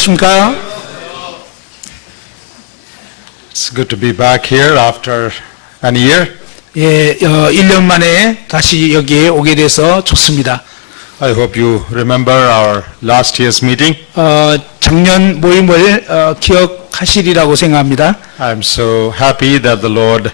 안녕하십니까? It's good to be back here after an year. 예, 1년 만에 다시 여기에 오게 돼서 좋습니다. I hope you remember our last year's meeting. 작년 모임을 기억하시리라고 생각합니다. I'm so happy that the Lord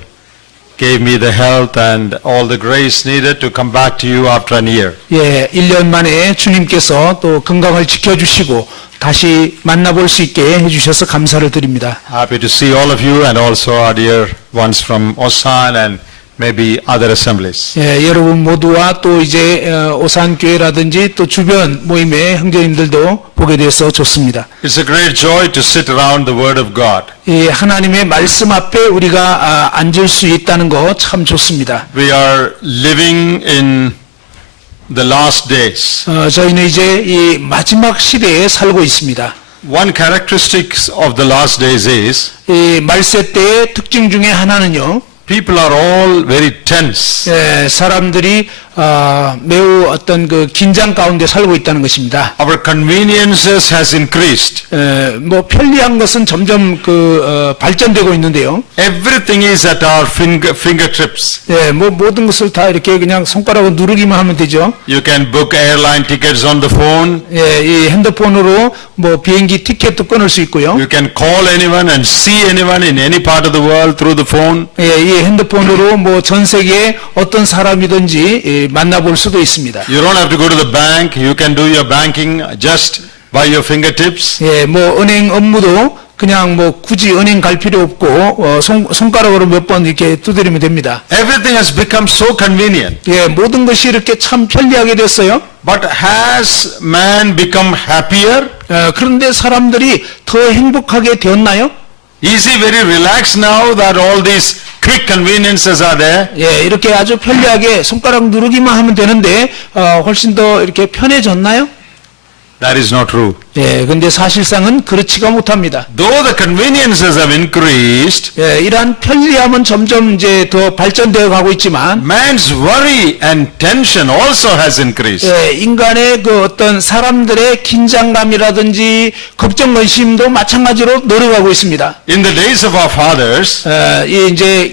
gave me the health and all the grace needed to come back to you after an year. 예, 1년 만에 주님께서 또 건강을 지켜주시고 다시 만나볼 수 있게 해주셔서 감사를 드립니다. Happy to see all of you and also our dear ones from Osan and maybe other assemblies. 예, 여러분 모두와 또 이제 오산교회라든지 또 주변 모임의 형제님들도 보게 돼서 좋습니다. It's a great joy to sit around the Word of God. 예, 하나님의 말씀 앞에 우리가 앉을 수 있다는 거 참 좋습니다. We are living in the last days. 저희는 이제 이 마지막 시대에 살고 있습니다. One characteristic of the last days is 이 말세 때의 특징 중에 하나는요. people are all very tense. 예, 사람들이 매우 어떤 그 긴장 가운데 살고 있다는 것입니다. Our conveniences has increased. 뭐 편리한 것은 점점 발전되고 있는데요. Everything is at our fingertips. 예, 뭐 모든 것을 다 이렇게 그냥 손가락으로 누르기만 하면 되죠. You can book airline tickets on the phone. 예, 이 핸드폰으로 뭐 비행기 티켓도 끊을 수 있고요. You can call anyone and see anyone in any part of the world through the phone. 예, 이 핸드폰으로 뭐 전 세계 어떤 사람이든지 만나볼 수도 있습니다. You don't have to go to the bank. You can do your banking just by your fingertips. 예, 뭐 은행 업무도 그냥 뭐 굳이 은행 갈 필요 없고 손가락으로 몇 번 이렇게 두드리면 됩니다. Everything has become so convenient. 예, 모든 것이 이렇게 참 편리하게 됐어요. But has man become happier? 그런데 사람들이 더 행복하게 되었나요? Is he very relaxed now that all these quick conveniences are there? 예, 이렇게 아주 편리하게 손가락 누르기만 하면 되는데 훨씬 더 이렇게 편해졌나요? That is not true. 예, 근데 사실상은 그렇지가 못합니다. Though the conveniences have increased, 예, 이러한 편리함은 점점 이제 더 발전되어 가고 있지만, man's worry and tension also has increased. 예, 인간의 그 어떤 사람들의 긴장감이라든지 걱정 근심도 마찬가지로 늘어가고 있습니다. In the days of our fathers, 이 이제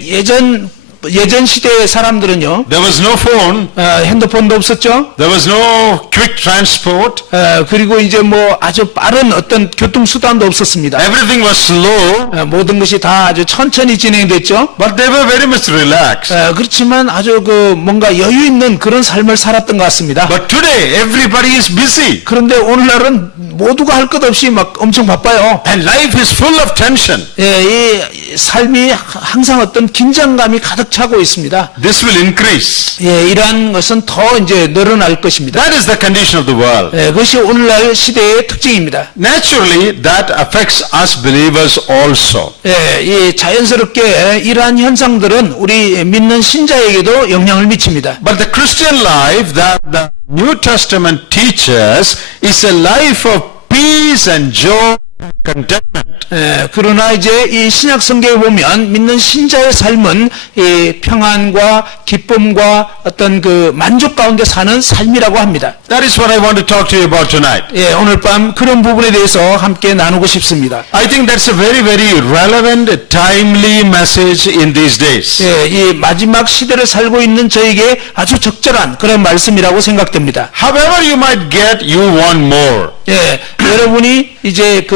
예전 시대의 사람들은요, there was no phone, 핸드폰도 없었죠. there was no quick transport, 그리고 이제 뭐 아주 빠른 어떤 교통수단도 없었습니다. everything was slow, 모든 것이 다 아주 천천히 진행됐죠. but they were very much relaxed. 그렇지만 아주 뭔가 여유 있는 그런 삶을 살았던 것 같습니다. But today, everybody is busy, 그런데 오늘날은 모두가 할 것 없이 막 엄청 바빠요. and life is full of tension. 예, 이 삶이 항상 어떤 긴장감이 가득 차고 있습니다. This will increase. 예, 이러한 것은 더 이제 늘어날 것입니다. That is the condition of the world. 예, 그것이 오늘날 시대의 특징입니다. Naturally, that affects us believers also. 예, 이 자연스럽게 이러한 현상들은 우리 믿는 신자에게도 영향을 미칩니다. But the Christian life that the New Testament teaches is a life of peace and joy and contentment. 예, 그러나 이제 이 신약 성경에 보면 믿는 신자의 삶은 이 평안과 기쁨과 어떤 그 만족 가운데 사는 삶이라고 합니다. That is what I want to talk to you about tonight. 예, 오늘 밤 그런 부분에 대해서 함께 나누고 싶습니다. I think that's a very, very relevant, timely message in these days. 예, 이 마지막 시대를 살고 있는 저에게 아주 적절한 그런 말씀이라고 생각됩니다. However you might get, you want more. 예, 여러분이 이제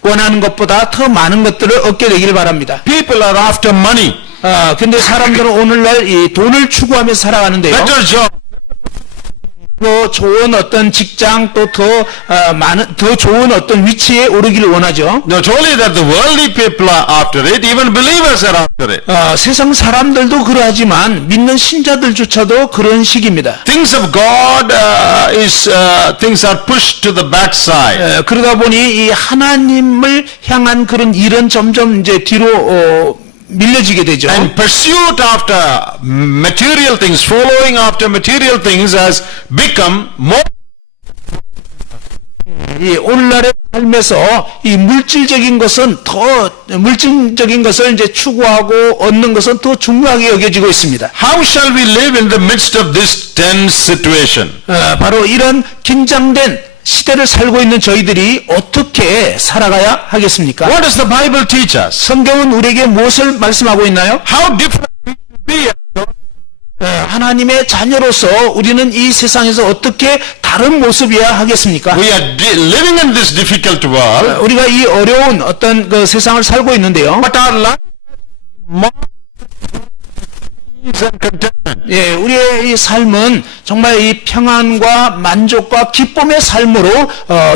원하는 것보다 더 많은 것들을 얻게 되길 바랍니다. People are after money, 근데 사람들은 오늘날 이 돈을 추구하면서 살아가는데요. better job, 더 좋은 어떤 직장 또 더 좋은 어떤 위치에 오르기를 원하죠. Not only that the worldly people are after it, even believers are after it. 세상 사람들도 그러하지만 믿는 신자들조차도 그런 식입니다. Things of God things are pushed to the backside. 그러다 보니 이 하나님을 향한 그런 일은 점점 이제 뒤로 밀려지게 되죠. And pursuit after material things, following after material things has become more. 이 오늘날의 삶에서 이 물질적인 것을 이제 추구하고 얻는 것은 더 중요하게 여겨지고 있습니다. How shall we live in the midst of this tense situation? 바로 이런 긴장된 시대를 살고 있는 저희들이 어떻게 살아가야 하겠습니까? What does the Bible teach us? 성경은 우리에게 무엇을 말씀하고 있나요? How different we should be as God. 하나님의 자녀로서 우리는 이 세상에서 어떻게 다른 모습이어야 하겠습니까? We are living in this difficult world, 우리가 이 어려운 어떤 그 세상을 살고 있는데요. but our life is peace and contentment. 예, 우리의 이 삶은 정말 이 평안과 만족과 기쁨의 삶으로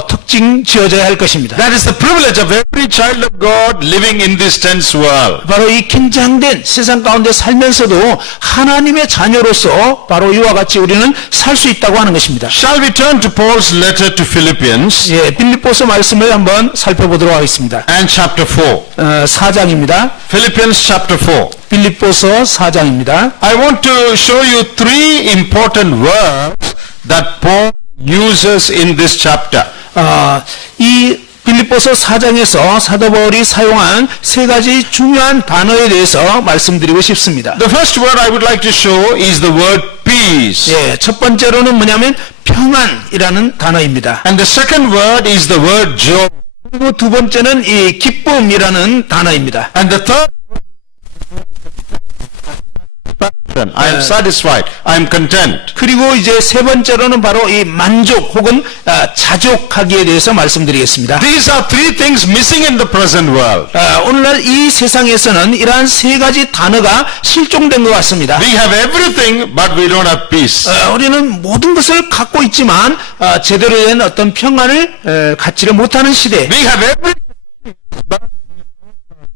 특징 지어져야 할 것입니다. That is the privilege of every child of God living in this tense world. 바로 이 긴장된 세상 가운데 살면서도 하나님의 자녀로서 바로 이와 같이 우리는 살 수 있다고 하는 것입니다. Shall we turn to Paul's letter to Philippians 예, 빌립보서 말씀을 한번 살펴보도록 하겠습니다. and chapter 4. 4장입니다. Philippians chapter 4. 빌립보서 4장입니다. I want to show you three important words that Paul uses in this chapter. 이 빌립보서 4장에서 사도 바울이 사용한 세 가지 중요한 단어에 대해서 말씀드리고 싶습니다. The first word I would like to show is the word peace. 예, 첫 번째로는 뭐냐면 평안이라는 단어입니다. And the second word is the word joy. 그리고 두 번째는 이 기쁨이라는 단어입니다. And the third, I am satisfied. I am content. 그리고 이제 세 번째로는 바로 이 만족 혹은 자족하기에 대해서 말씀드리겠습니다. These are three things missing in the present world. 오늘날 이 세상에서는 이러한 세 가지 단어가 실종된 것 같습니다. We have everything, but we don't have peace. 우리는 모든 것을 갖고 있지만 제대로 된 어떤 평안을 갖지를 못하는 시대. We have everything, but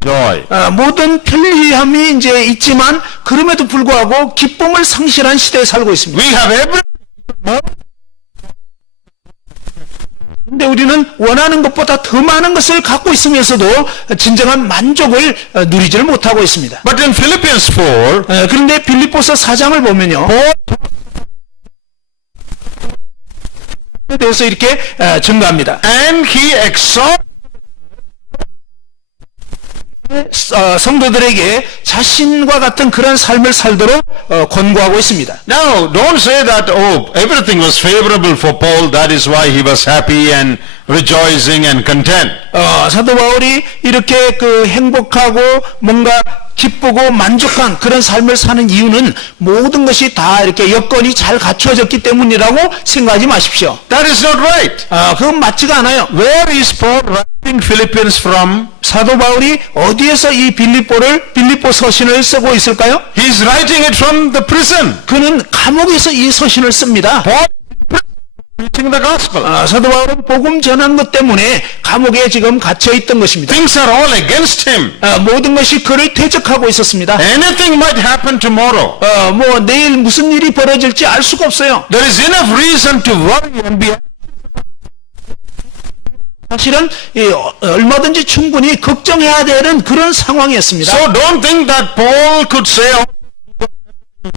joy. 모든 편리함이 이제 있지만 그럼에도 불구하고 기쁨을 상실한 시대에 살고 있습니다. We have everything. 근데 우리는 원하는 것보다 더 많은 것을 갖고 있으면서도 진정한 만족을 누리지를 못하고 있습니다. But in Philippians 4, 그런데 빌립보서 4장을 보면요. 에 대해서 이렇게 증가합니다. and he exhorts 성도들에게 자신과 같은 그런 삶을 살도록 권고하고 있습니다. Now, don't say that, oh, everything was favorable for Paul, that is why he was happy and rejoicing and content. 사도 바울이 이렇게 그 행복하고 뭔가 기쁘고 만족한 그런 삶을 사는 이유는 모든 것이 다 이렇게 여건이 잘 갖추어졌기 때문이라고 생각하지 마십시오. That is not right. 그건 맞지가 않아요. Where is Paul writing Philippians from? 사도 바울이 어디에서 이 빌립보 서신을 쓰고 있을까요? He's writing it from the prison. 그는 감옥에서 이 서신을 씁니다. Paul preaching the gospel. 사도 바울은 복음 전한 것 때문에 감옥에 지금 갇혀 있던 것입니다. Things are all against him. 모든 것이 그를 대적하고 있었습니다. Anything might happen tomorrow. 뭐 내일 무슨 일이 벌어질지 알 수가 없어요. There is enough reason to worry and be 사실은 얼마든지 충분히 걱정해야 되는 그런 상황이었습니다. So don't think that Paul could say, oh,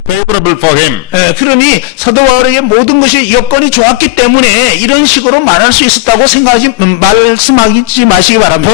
favorable for him. 그러니 사도 바울에게 모든 것이 여건이 좋았기 때문에 이런 식으로 말할 수 있었다고 말씀하지 마시기 바랍니다.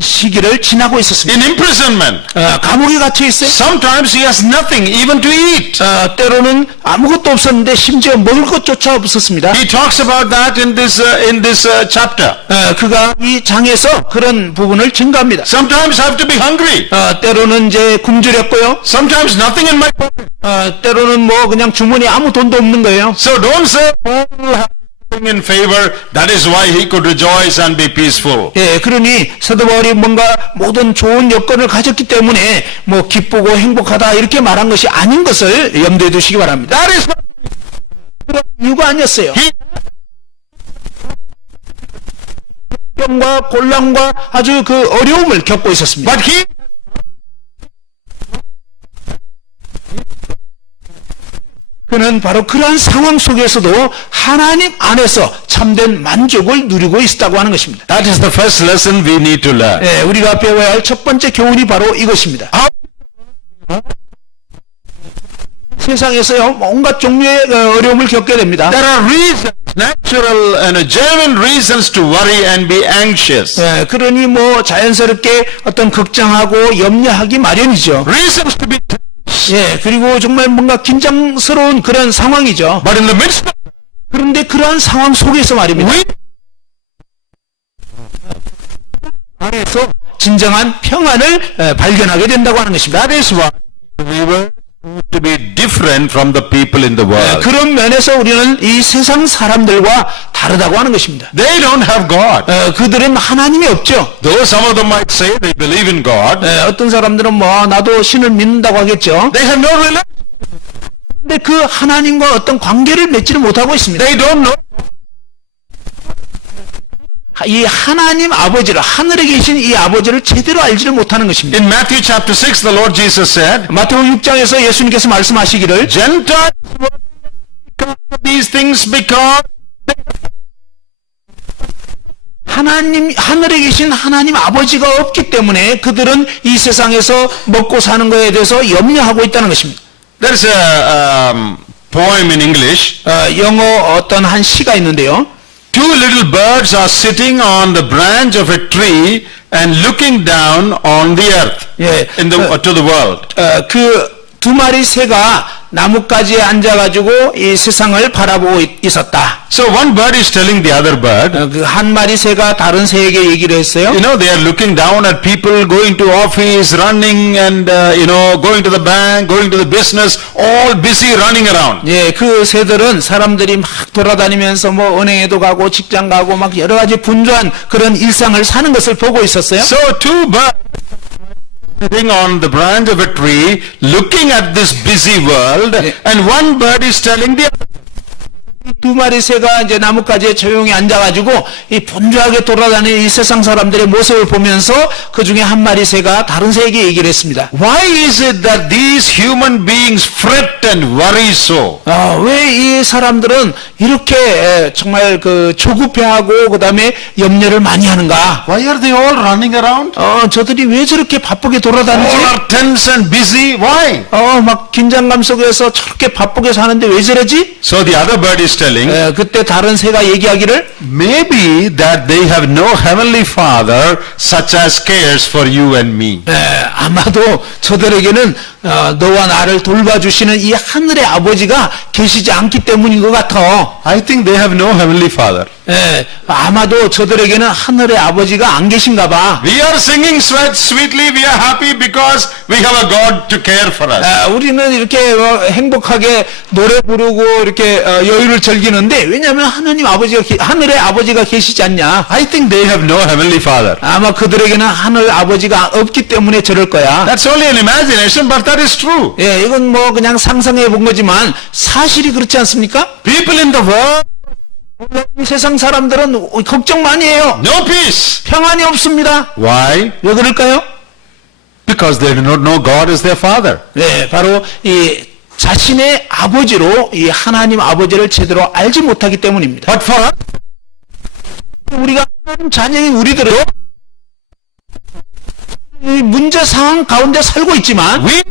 시기를 지나고 있었습니다. In imprisonment, 감옥에 gat혀 있어요. sometimes he has nothing even to eat. 때로는 아무것도 없었는데 심지어 먹을 것조차 없었습니다. He talks about that in this chapter. 그가 이 장에서 그런 부분을 증가합니다. Sometimes I have to be hungry. 때로는 이제 굶주렸고요. Sometimes nothing in my pocket. 때로는 뭐 그냥 주머니에 아무 돈도 없는 거예요. So don't say Paul had nothing in favor. That is why he could rejoice and be peaceful. 그러니 사도 바울이 뭔가 모든 좋은 여건을 가졌기 때문에 뭐 기쁘고 행복하다 이렇게 말한 것이 아닌 것을 염두에 두시기 바랍니다. That is 그런 이유가 아니었어요. 병과 곤란과 아주 그 어려움을 겪고 있었습니다. but he 그는 바로 그러한 상황 속에서도 하나님 안에서 참된 만족을 누리고 있었다고 하는 것입니다. that is the first lesson we need to learn. 우리가 배워야 할 첫 번째 교훈이 바로 이것입니다. 세상에서요 온갖 종류의 어려움을 겪게 됩니다. There are reasons, natural and genuine reasons to worry and be anxious. 그러니 뭐 자연스럽게 어떤 걱정하고 염려하기 마련이죠. Reasons to be crisis. 예, 그리고 정말 뭔가 긴장스러운 그런 상황이죠. But in the midst of 그런데 그러한 상황 속에서 말입니다. we 안에서 진정한 평안을 발견하게 된다고 하는 것입니다. that is why believers need to be different from the people in the world. 그런 면에서 우리는 이 세상 사람들과 다르다고 하는 것입니다. They don't have God. 그들은 하나님이 없죠. Though some of them might say they believe in God, 어떤 사람들은 뭐 나도 신을 믿는다고 하겠죠. they have no religion. 근데 그 하나님과 어떤 관계를 맺지를 못하고 있습니다. They don't know. 이 하나님 아버지를, 하늘에 계신 이 아버지를 제대로 알지를 못하는 것입니다. In Matthew chapter 6, the Lord Jesus said, 마태복음 6장에서 예수님께서 말씀하시기를 Gentiles will become these things because 하나님, 하늘에 계신 하나님 아버지가 없기 때문에 그들은 이 세상에서 먹고 사는 것에 대해서 염려하고 있다는 것입니다. there's a poem in English. 영어 어떤 한 시가 있는데요. Two little birds are sitting on the branch of a tree and looking down on the earth, 예, to the world. 그 두 마리 새가 나뭇가지에 앉아가지고 이 세상을 바라보고 있었다. So one bird is telling the other bird, 그 한 마리 새가 다른 새에게 얘기를 했어요. you know, they are looking down at people going to office, running and, going to the bank, going to the business, all busy running around. 예, 그 새들은 사람들이 막 돌아다니면서 뭐 은행에도 가고 직장 가고 막 여러 가지 분주한 그런 일상을 사는 것을 보고 있었어요. So two birds sitting on the branch of a tree, looking at this busy world, and one bird is telling the other. 두 마리 새가 이제 나뭇가지에 조용히 앉아가지고 이 분주하게 돌아다니는 이 세상 사람들의 모습을 보면서 그 중에 한 마리 새가 다른 새에게 얘기를 했습니다. Why is it that these human beings fret and worry so? 왜 이 사람들은 이렇게 정말 그 조급해하고 그 다음에 염려를 많이 하는가? Why are they all running around? 저들이 왜 저렇게 바쁘게 돌아다니지? All are tense and busy. Why? 막 긴장감 속에서 저렇게 바쁘게 사는데 왜 저러지? So the other bird is telling, 그때 다른 새가 얘기하기를 maybe that they have no heavenly father such as cares for you and me. 아마도 저들에게는 너와 나를 돌봐주시는 이 하늘의 아버지가 계시지 않기 때문인 것 같아. I think they have no heavenly father. 아마도 저들에게는 하늘의 아버지가 안 계신가 봐. We are singing sweetly, we are happy because we have a God to care for us. 우리는 이렇게 행복하게 노래 부르고 이렇게 여유를 즐기는데 왜냐하면 하늘의 아버지가 계시지 않냐. I think they have no heavenly father. 아마 그들에게는 하늘 아버지가 없기 때문에 저럴 거야. That's only an imagination, but that is true. 이건 뭐 그냥 상상해 본 거지만 사실이 그렇지 않습니까? People in the world, 이 세상 사람들은 걱정 많이 해요. no peace. 평안이 없습니다. Why? 왜 그럴까요? Because they do not know God as their father. 바로 이 자신의 아버지로 이 하나님 아버지를 제대로 알지 못하기 때문입니다. But for us, 우리가 하나님 자녀인 우리들은 이 문제 상황 가운데 살고 있지만 we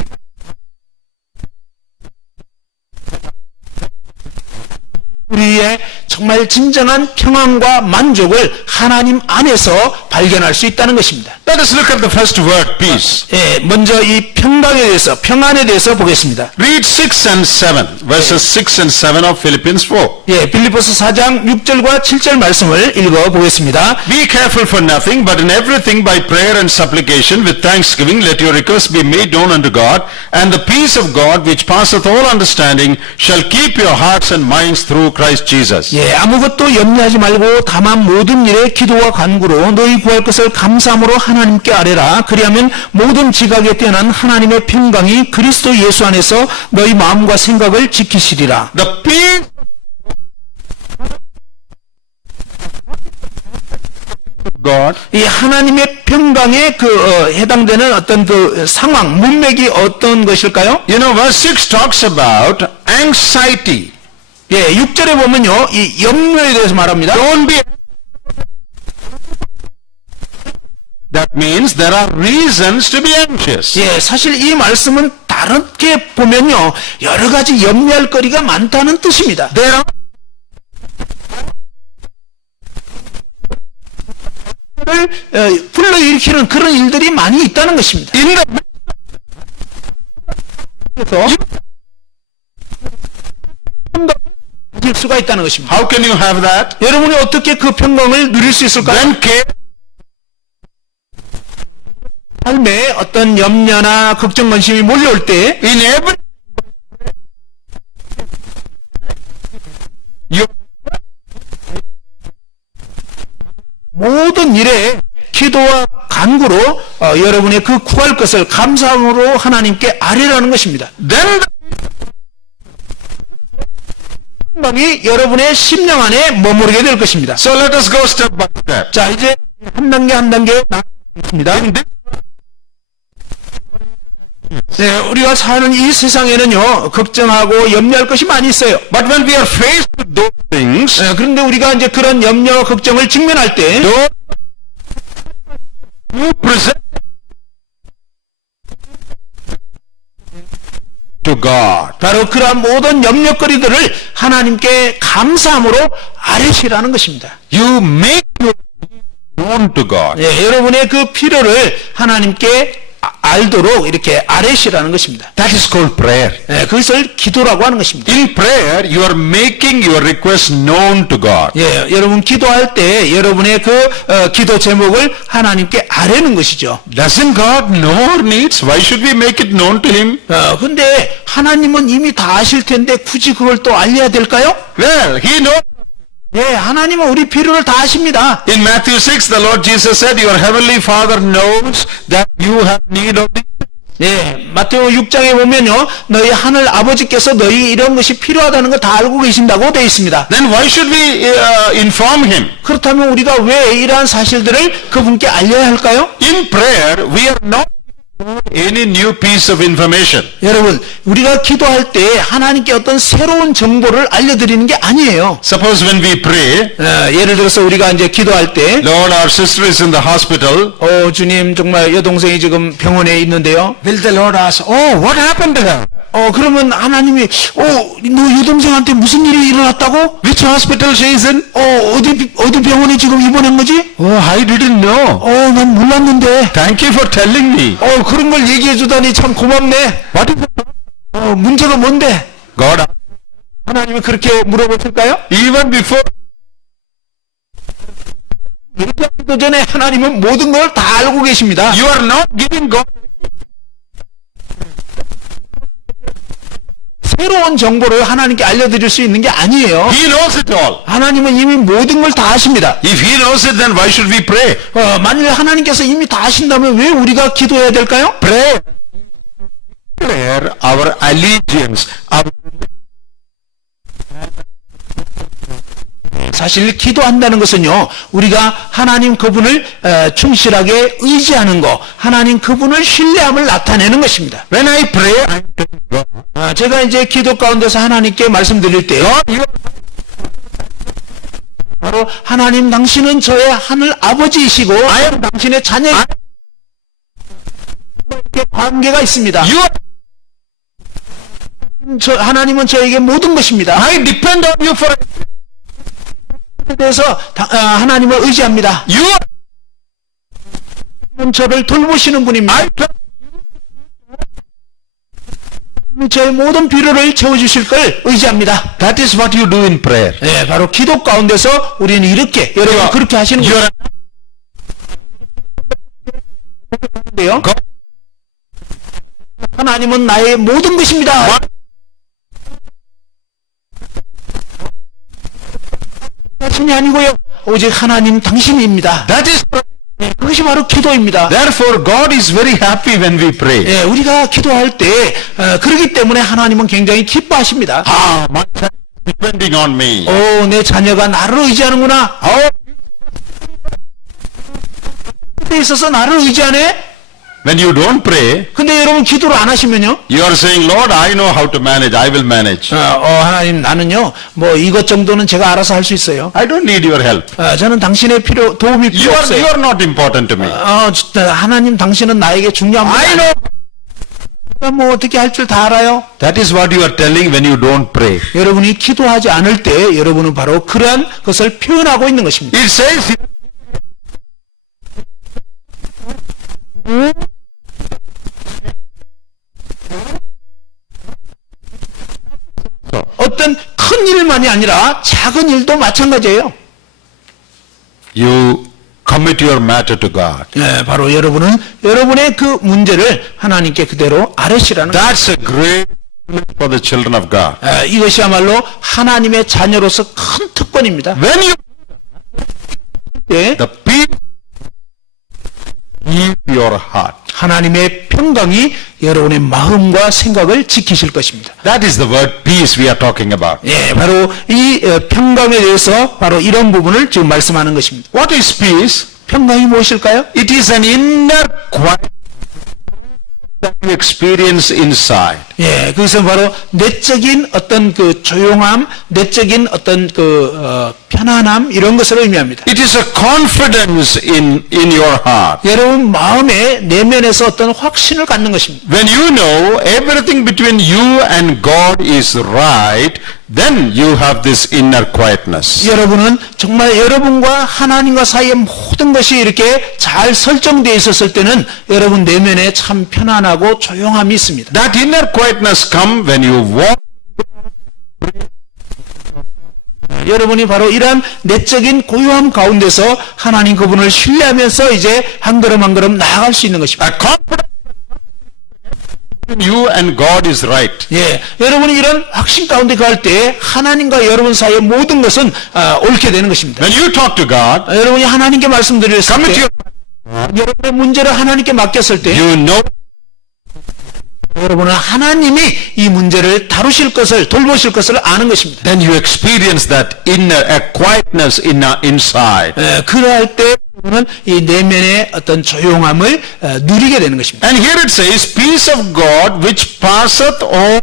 우리의 정말 진정한 평안과 만족을 하나님 안에서 발견할 수 있다는 것입니다. let us look at the first word, peace. 먼저 이 평강에 대해서, 평안에 대해서 보겠습니다. Read 6 and 7, verses 6 and 7 of Philippians 4. 빌립보서 4장 6절과 7절 말씀을 읽어 보겠습니다. Be careful for nothing, but in everything by prayer and supplication with thanksgiving let your requests be made known unto God, and the peace of God which passeth all understanding shall keep your hearts and minds through Christ Jesus. 아무것도 염려하지 말고 다만 모든 일에 기도와 간구로 너희 구할 것을 감사함으로 하나님께 아뢰라. 그리하면 모든 지각에 뛰어난 하나님의 평강이 그리스도 예수 안에서 너희 마음과 생각을 지키시리라. The peace of God 이 하나님의 평강에 해당되는 어떤 그 상황, 문맥이 어떤 것일까요? You know, verse 6 talks about anxiety. 6절에 보면요, 이 염려에 대해서 말합니다. Don't be. That means there are reasons to be anxious. 사실 이 말씀은 다르게 보면요, 여러 가지 염려할 거리가 많다는 뜻입니다. There are 불러일으키는 그런 일들이 많이 있다는 것입니다. in the 그래서 가질 수가 있다는 것입니다. How can you have that? 여러분이 어떻게 그 평강을 누릴 수 있을까요? When care 삶에 어떤 염려나 걱정, 관심이 몰려올 때 in every you 모든 일에 기도와 간구로 여러분의 그 구할 것을 감사함으로 하나님께 아뢰라는 것입니다. then 평강이 여러분의 심령 안에 머무르게 될 것입니다. so let us go step by step. 자, 이제 한 단계 나아가겠습니다. 네, 우리가 사는 이 세상에는요, 걱정하고 염려할 것이 많이 있어요. But when we are faced with those things, 네, 그런데 우리가 이제 그런 염려, 걱정을 직면할 때, those you present to God. 바로 그러한 모든 염려거리들을 하나님께 감사함으로 아뢰시라는 것입니다. You make your need known to God. 예, 여러분의 그 필요를 하나님께 알도록 이렇게 아뢰시라는 것입니다. That is called prayer. 예, 그것을 기도라고 하는 것입니다. In prayer, you are making your request known to God. 예, 여러분 기도할 때 여러분의 그 기도 제목을 하나님께 아뢰는 것이죠. Doesn't God know our needs? Why should we make it known to Him? 근데 하나님은 이미 다 아실 텐데 굳이 그걸 또 알려야 될까요? Well, He knows. 예, 하나님은 우리 필요를 다 아십니다. In Matthew 6, the Lord Jesus said, your heavenly Father knows that you have need of these. 예, 마태오 6장에 보면요, 너희 하늘 아버지께서 너희 이런 것이 필요하다는 거 다 알고 계신다고 되어 있습니다. Then why should we inform Him? 그렇다면 우리가 왜 이러한 사실들을 그분께 알려야 할까요? In prayer, we are not any new piece of information. 여러분, 우리가 기도할 때 하나님께 어떤 새로운 정보를 알려드리는 게 아니에요. Suppose when we pray, 예를 들어서 우리가 이제 기도할 때, Lord, our sister is in the hospital. 주님, 정말 여동생이 지금 병원에 있는데요. Will the Lord ask, oh, what happened to her? 그러면 하나님이, 너 여동생한테 무슨 일이 일어났다고? Which hospital she is in? 어디 병원에 지금 입원한 거지? Oh, I didn't know. 난 몰랐는데. Thank you for telling me. 그런 걸 얘기해 주다니 참 고맙네. What is the 문제가 뭔데? God? 하나님이 그렇게 물어보실까요? Even before 얘기하기도 전에 하나님은 모든 걸 다 알고 계십니다. you are not giving God 새로운 정보를 하나님께 알려드릴 수 있는 게 아니에요. He knows it all. 하나님은 이미 모든 걸 다 아십니다. If He knows it, then why should we pray? 만일 하나님께서 이미 다 아신다면 왜 우리가 기도해야 될까요? Prayer, our allegiance, our 사실 기도한다는 것은요, 우리가 하나님 그분을 충실하게 의지하는 것, 하나님 그분을 신뢰함을 나타내는 것입니다. when I pray, I'm telling God, 제가 이제 기도 가운데서 하나님께 말씀드릴 때, 바로 하나님 당신은 저의 하늘 아버지이시고, I am 당신의 자녀, 이렇게 관계가 있습니다. you, 하나님은 저에게 모든 것입니다. I depend on you for. 대해서 하나님을 의지합니다. You, 저를 돌보시는 분입니다. 저의 모든 필요를 채워주실 걸 의지합니다. that is what you do in prayer. 네, 바로 기도 가운데서 우리는 이렇게 여러분 그렇게 하시는 거예요. 하나님은 나의 모든 것입니다. 자신이 아니고요, 오직 하나님 당신입니다. That is. 그것이 바로 기도입니다. Therefore, God is very happy when we pray. 예, 우리가 기도할 때 그러기 때문에 하나님은 굉장히 기뻐하십니다. My child is depending on me. 내 자녀가 나를 의지하는구나. 그때 있어서 나를 의지하네. When you don't pray, 근데 여러분 기도를 안 하시면요, you are saying, Lord, I know how to manage. I will manage. 하나님 나는요, 뭐 이것 정도는 제가 알아서 할 수 있어요. I don't need your help. 저는 당신의 도움이 필요 You 없어요. are not important to me. 하나님 당신은 나에게 중요한 분. I know. 내가 뭐 어떻게 할 줄 다 알아요. That is what you are telling when you don't pray. 여러분이 기도하지 않을 때 여러분은 바로 그러한 것을 표현하고 있는 것입니다. It says, 어떤 큰 일만이 아니라 작은 일도 마찬가지예요. You commit your matter to God. 예, 바로 여러분은 여러분의 그 문제를 하나님께 그대로 아뢰시라는 거예요. That's a great privilege for the children of God. 이것이야말로 하나님의 자녀로서 큰 특권입니다. When you 예, the peace keep your heart. 하나님의 평강이 여러분의 마음과 생각을 지키실 것입니다. That is the word peace we are talking about. 예, 바로 이 평강에 대해서 바로 이런 부분을 지금 말씀하는 것입니다. What is peace? 평강이 무엇일까요? It is an inner quiet that you experience inside. 예, 그것은 바로 내적인 어떤 그 조용함, 내적인 어떤 그 편안함 이런 것을 의미합니다. It is a confidence in your heart. 여러분 마음의 내면에서 어떤 확신을 갖는 것입니다. When you know everything between you and God is right, then you have this inner quietness. 여러분은 정말 여러분과 하나님과 사이의 모든 것이 이렇게 잘 설정되어 있었을 때는 여러분 내면에 참 편안하고 조용함이 있습니다. That inner quietness comes when you walk. 여러분이 바로 이러한 내적인 고요함 가운데서 하나님 그분을 신뢰하면서 이제 한 걸음 한 걸음 나아갈 수 있는 것입니다. A confidence between you and God is right. 예, 여러분이 이런 확신 가운데 갈 때 하나님과 여러분 사이의 모든 것은 옳게 되는 것입니다. When you talk to God, 여러분이 하나님께 말씀드렸을 commit 때 your, 여러분의 문제를 하나님께 맡겼을 때 you know 여러분은 하나님이 이 문제를 다루실 것을 돌보실 것을 아는 것입니다. then you experience that inner a quietness inside. 그럴 때 여러분은 이 내면의 어떤 조용함을 누리게 되는 것입니다. And here it says, peace of God which passeth all.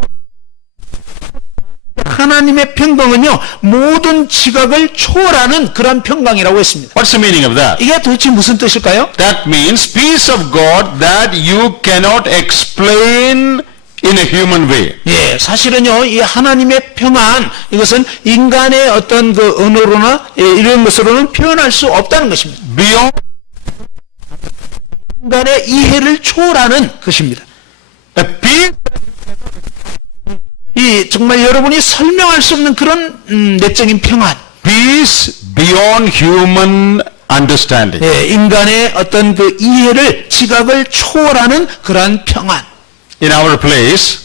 하나님의 평강은요 모든 지각을 초월하는 그런 평강이라고 했습니다. What's the meaning of that? 이게 도대체 무슨 뜻일까요? That means peace of God that you cannot explain in a human way. 예, 사실은요 이 하나님의 평안 이것은 인간의 어떤 그 언어로나 이런 것으로는 표현할 수 없다는 것입니다. Beyond 인간의 이해를 초월하는 것입니다. a peace 이 정말 여러분이 설명할 수 없는 그런 내적인 평안. peace beyond human understanding. 예, 인간의 어떤 그 이해를 지각을 초월하는 그러한 평안. In our place,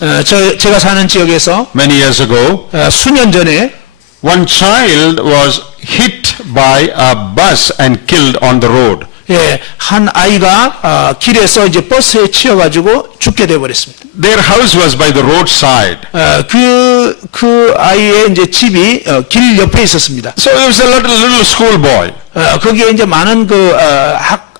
제가 사는 지역에서 many years ago, 수년 전에 one child was hit by a bus and killed on the road. 예, 한 아이가 길에서 이제 버스에 치여가지고 죽게 되어버렸습니다. Their house was by the roadside. 그 아이의 이제 집이 길 옆에 있었습니다. So it was a little school boy. 거기에 이제 많은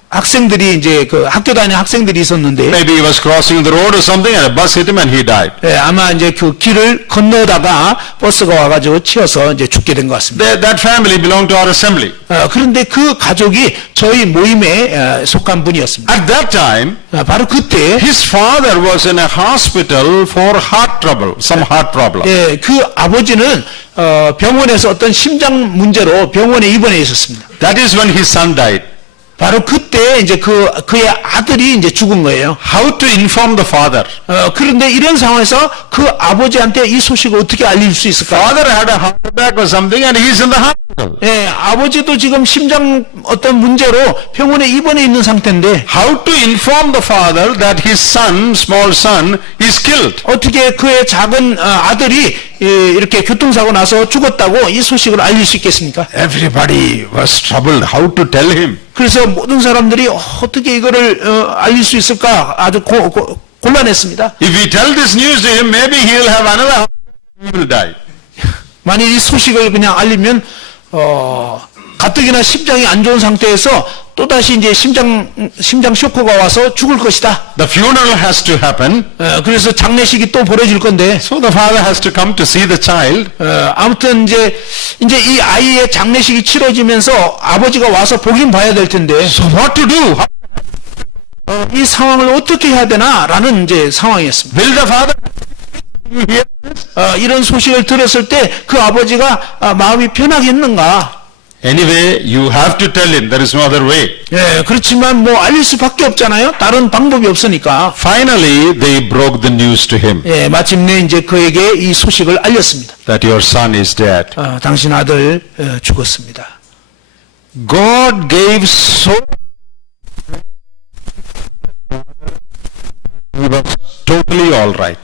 학생들이 이제 그 학교 다니는 학생들이 있었는데 Maybe he was crossing the road or something and a bus hit him and he died. 아마 이제 그 길을 건너다가 버스가 와가지고 치여서 이제 죽게 된 것 같습니다. That family belonged to our assembly. 그런데 그 가족이 저희 모임에 속한 분이었습니다. At that time, 바로 그때 his father was in a hospital for heart trouble, some heart problem. 예, 그 아버지는 병원에서 어떤 심장 문제로 병원에 입원해 있었습니다. That is when his son died. 바로 그때 이제 그의 아들이 이제 죽은 거예요. How to inform the father? 그런데 이런 상황에서 그 아버지한테 이 소식을 어떻게 알릴 수 있을까? Father had a heart attack or something and he's in the hospital. 예, 아버지도 지금 심장 어떤 문제로 병원에 입원해 있는 상태인데 How to inform the father that his son, small son, is killed? 어떻게 그의 작은 아들이 이렇게 교통사고 나서 죽었다고 이 소식을 알릴 수 있겠습니까? Everybody was troubled. How to tell him? 그래서 모든 사람들이 어떻게 이거를 알릴 수 있을까 아주 곤란했습니다. If we tell this news to him, maybe he'll have another, he will die. 만일 이 소식을 그냥 알리면 가뜩이나 심장이 안 좋은 상태에서 또다시 이제 심장 쇼크가 와서 죽을 것이다. The funeral has to happen. 그래서 장례식이 또 벌어질 건데 So the father has to come to see the child. 아무튼 이제 이 아이의 장례식이 치러지면서 아버지가 와서 보긴 봐야 될 텐데 So what to do? 이 상황을 어떻게 해야 되나라는 이제 상황이었습니다. Will the father hear? 이런 소식을 들었을 때 그 아버지가 마음이 편하겠는가? Anyway, you have to tell him. There is no other way. 예, 그렇지만 뭐 알릴 수밖에 없잖아요. 다른 방법이 없으니까. Finally, they broke the news to him 예, 마침내 이제 그에게 이 소식을 알렸습니다. that your son is dead. 당신 아들 죽었습니다. God gave so he was totally all right.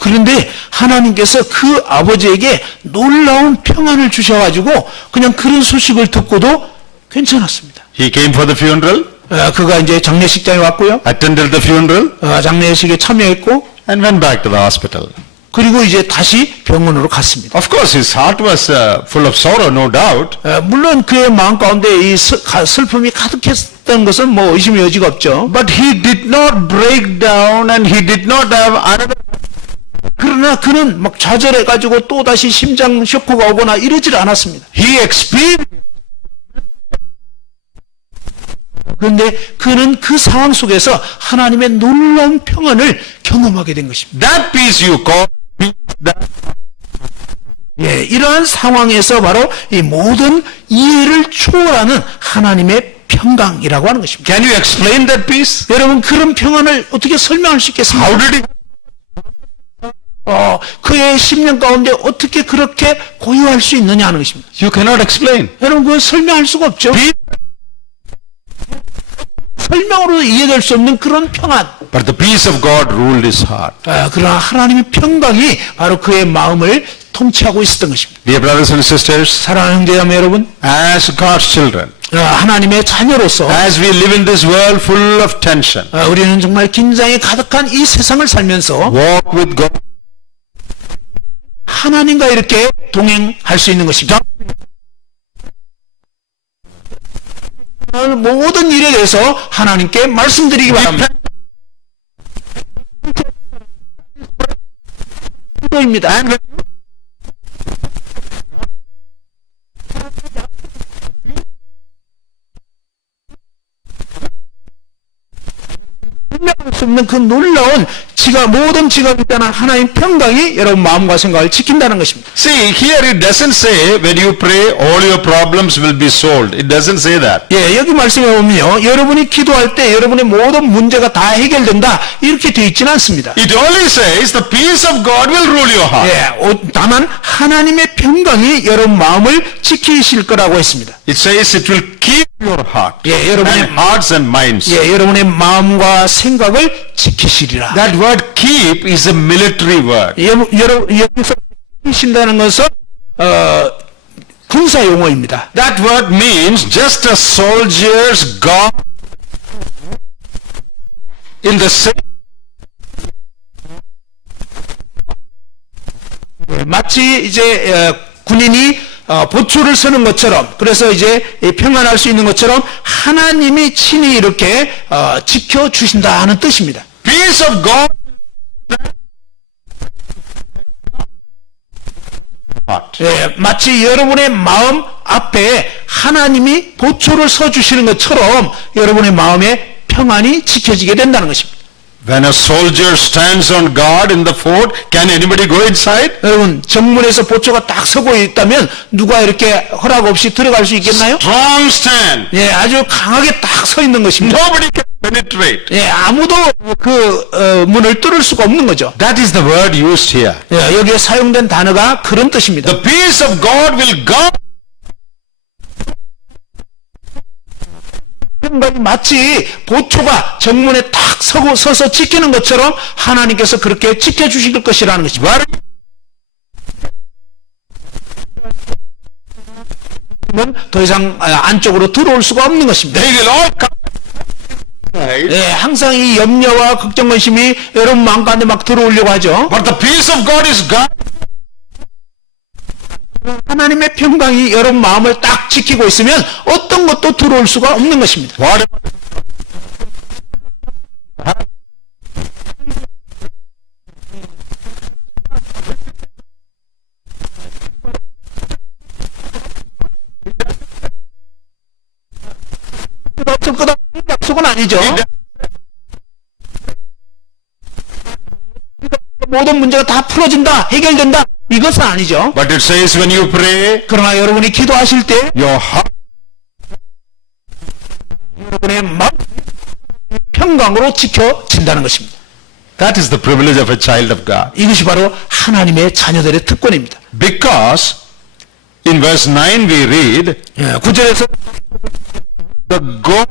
그런데 하나님께서 그 아버지에게 놀라운 평안을 주셔가지고 그냥 그런 소식을 듣고도 괜찮았습니다. He came for the funeral, 그가 이제 장례식장에 왔고요. attended the funeral, 장례식에 참여했고 and went back to the hospital. 그리고 이제 다시 병원으로 갔습니다. Of course, his heart was full of sorrow, no doubt. 물론 그의 마음 가운데 이 슬픔이 가득했던 것은 뭐 의심의 여지가 없죠. But he did not break down and he did not have another. 그러나 그는 막 좌절해가지고 또다시 심장 쇼크가 오거나 이러질 않았습니다. He experienced. 그런데 그는 그 상황 속에서 하나님의 놀라운 평안을 경험하게 된 것입니다. That peace you call peace that 예, 이러한 상황에서 바로 이 모든 이해를 초월하는 하나님의 평강이라고 하는 것입니다. can you explain that peace? 여러분 그런 평안을 어떻게 설명할 수 있겠습니까? How did he? 그의 심령 가운데 어떻게 그렇게 고요할 수 있느냐 하는 것입니다. You cannot explain. 여러분 그건 설명할 수가 없죠. 설명으로 이해될 수 없는 그런 평안. But the peace of God ruled his heart. 그러나 하나님의 평강이 바로 그의 마음을 통치하고 있었던 것입니다. Dear brothers and sisters, 사랑하는 형제자매 여러분, as God's children, 하나님의 자녀로서 as we live in this world full of tension, 우리는 정말 긴장이 가득한 이 세상을 살면서 walk with God. 하나님과 이렇게 동행할 수 있는 것입니다. 모든 일에 대해서 하나님께 말씀드리기 바랍니다. 입니다. 설명할 수 없는 그 놀라운 모든 지각이 떠난 하나님 평강이 여러분 마음과 생각을 지킨다는 것입니다. See, here it doesn't say when you pray all your problems will be solved. It doesn't say that. 예, 여기 말씀에 보면요, 여러분이 기도할 때 여러분의 모든 문제가 다 해결된다 이렇게 되어 있지는 않습니다. It only says the peace of God will rule your heart. 예, 다만 하나님의 평강이 여러분 마음을 지키실 거라고 했습니다. It says it will keep your heart. 예, 여러분의 And hearts and minds. 예, 여러분의 마음과 생각을 지키시리라. That word keep is a military word. 여기서 지키신다는 것은 군사 용어입니다. That word means just as soldiers guard in the same. 마치 이제 군인이 보초를 서는 것처럼, 그래서 이제 평안할 수 있는 것처럼 하나님이 친히 이렇게 지켜주신다 하는 뜻입니다. Peace of God. 예, 마치 여러분의 마음 앞에 하나님이 보초를 서주시는 것처럼 여러분의 마음에 평안이 지켜지게 된다는 것입니다. When a soldier stands on guard in the fort, can anybody go inside? 여러분 정문에서 보초가 딱 서고 있다면 누가 이렇게 허락 없이 들어갈 수 있겠나요? Strong stand. 예, 아주 강하게 딱 서 있는 것입니다. Nobody can penetrate. 예, 아무도 그 문을 뚫을 수가 없는 거죠. That is the word used here. 예, 여기에 사용된 단어가 그런 뜻입니다. The peace of God will guard. 마치 보초가 정문에 딱 서서 지키는 것처럼 하나님께서 그렇게 지켜주실 것이라는 것입니다. 더 이상 안쪽으로 들어올 수가 없는 것입니다. They will all come. 예, 항상 이 염려와 걱정, 관심이 여러분 마음 가운데 막 들어오려고 하죠. But the peace of God is God. 하나님의 평강이 여러분 마음을 딱 지키고 있으면 어떤 것도 들어올 수가 없는 것입니다. 없을 거다 약속은 아니죠. 모든 문제가 다 풀어진다, 해결된다, 이것은 아니죠. But it says when you pray, 그러나 여러분이 기도하실 때 your heart 여러분의 마음 평강으로 지켜진다는 것입니다. That is the privilege of a child of God. 이것이 바로 하나님의 자녀들의 특권입니다. Because in verse 9 we read, 9절에서 the God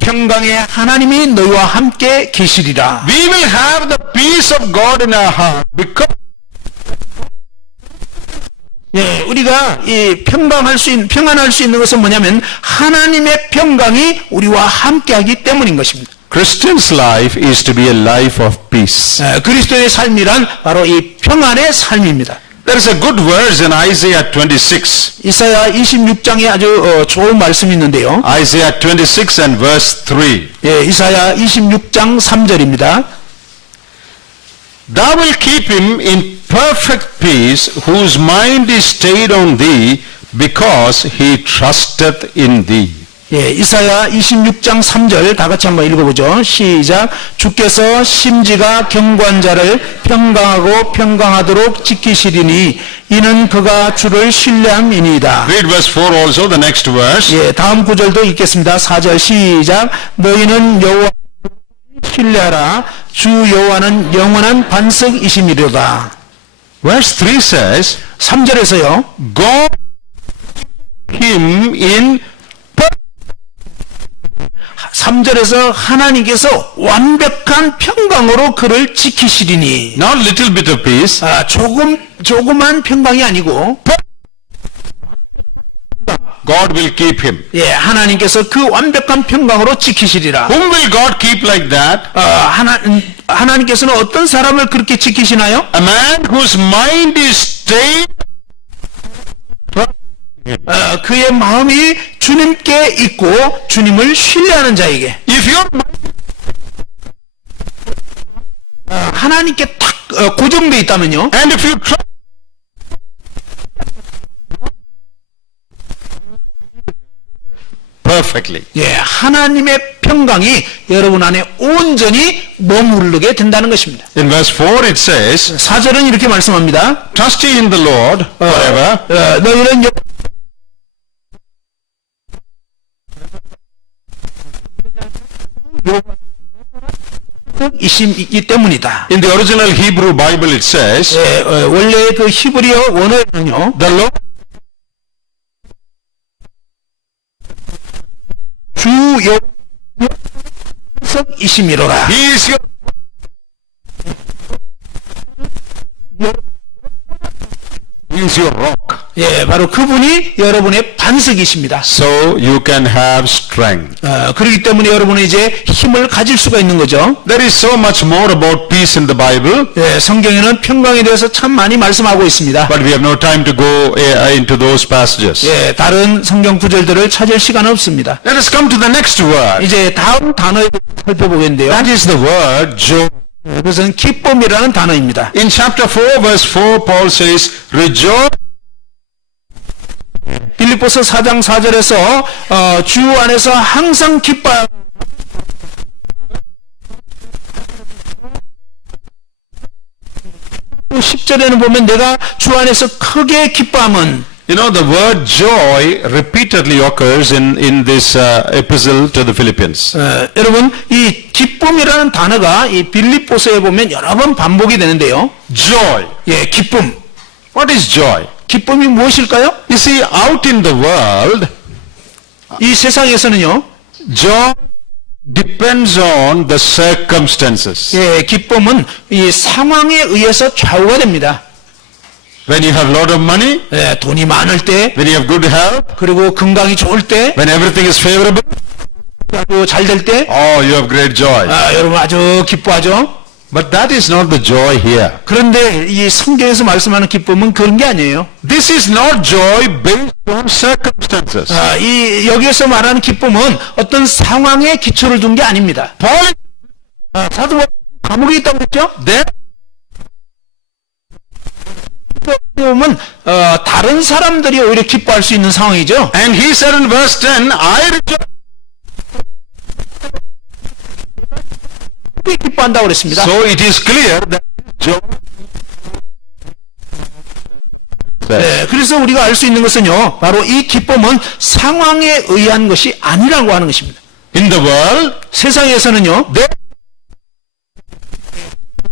평강의 하나님이 너희와 함께 계시리라. we will have the peace of God in our heart because 우리가 이 평안할 수 있는 것은 뭐냐면 하나님의 평강이 우리와 함께하기 때문인 것입니다. Christian's life is to be a life of peace. 그리스도의 삶이란 바로 이 평안의 삶입니다. There is a good verse in Isaiah 26. 이사야 26장에 아주 좋은 말씀이 있는데요. Isaiah 26 and verse 3. 이사야 26장 3절입니다. Thou will keep him in perfect peace, whose mind is stayed on thee, because he trusteth in thee. 이사야 26장 3절 다 같이 한번 읽어보죠. 시작. 주께서 심지가 경고한 자를 평강하고 평강하도록 지키시리니 이는 그가 주를 신뢰함이니이다. Read verse 4 also, the next verse. 다음 구절도 읽겠습니다. 4절 시작. 너희는 여호와 신뢰하라. 주 여호와는 영원한 반석이심이로다. Verse 3 says, 3절에서요. God him in 3절에서 하나님께서 완벽한 평강으로 그를 지키시리니. not little bit of peace, 조그만 평강이 아니고 God will keep him. 하나님께서 그 완벽한 평강으로 지키시리라. Whom will God keep like that? 하나님께서는 어떤 사람을 그렇게 지키시나요? A man whose mind is stayed 그의 마음이 주님께 있고 주님을 신뢰하는 자에게. if your mind 하나님께 딱 고정되어 있다면요. and if you trust perfectly. 하나님의 평강이 여러분 안에 온전히 머무르게 된다는 것입니다. In verse 4 it says, 4절은 이렇게 말씀합니다. trust ye in the Lord forever. 너희는 이심이기 때문이다. In the original Hebrew Bible it says, 원래 그 히브리어 원어에는요. the Lord 주 여호와이심이로라. He is your He is your rock. 바로 그분이 여러분의 반석이십니다. So you can have strength. 그렇기 때문에 여러분은 이제 힘을 가질 수가 있는 거죠. There is so much more about peace in the Bible, 성경에는 평강에 대해서 참 많이 말씀하고 있습니다. but we have no time to go into those passages. 다른 성경 구절들을 찾을 시간은 없습니다. Let us come to the next word. 이제 다음 단어에 살펴보겠는데요. That is the word joy. 그것은 기쁨이라는 단어입니다. In chapter 4 verse 4 Paul says, rejoice. 빌립보서 4장 4절에서 주 안에서 항상 기뻐. 10절에는 보면 내가 주 안에서 크게 기뻐함은. You know, the word joy repeatedly occurs in this epistle to the Philippians. 여러분 이 기쁨이라는 단어가 이 빌립보서에 보면 여러 번 반복이 되는데요. Joy. 기쁨. What is joy? 기쁨이 무엇일까요? You see, out in the world, 이 세상에서는요. joy depends on the circumstances. 기쁨은 이 상황에 의해서 좌우가 됩니다. When you have a lot of money, 돈이 많을 때, when you have good health, 그리고 건강이 좋을 때, when everything is favorable, 아주 잘 될 때, you have great joy. 여러분 아주 기뻐하죠. But that is not the joy here. 그런데 이 성경에서 말씀하는 기쁨은 그런 게 아니에요. This is not joy based on circumstances. 여기에서 말하는 기쁨은 어떤 상황에 기초를 둔 게 아닙니다. Paul, 사도 감옥에 있다고 했죠? there 기쁨은 다른 사람들이 오히려 기뻐할 수 있는 상황이죠. and he said in verse 10, I rejoice. 기뻐한다고 그랬습니다. So it is clear that joy that. 네, 그래서 우리가 알 수 있는 것은요, 바로 이 기쁨은 상황에 의한 것이 아니라고 하는 것입니다. In the world, 세상에서는요,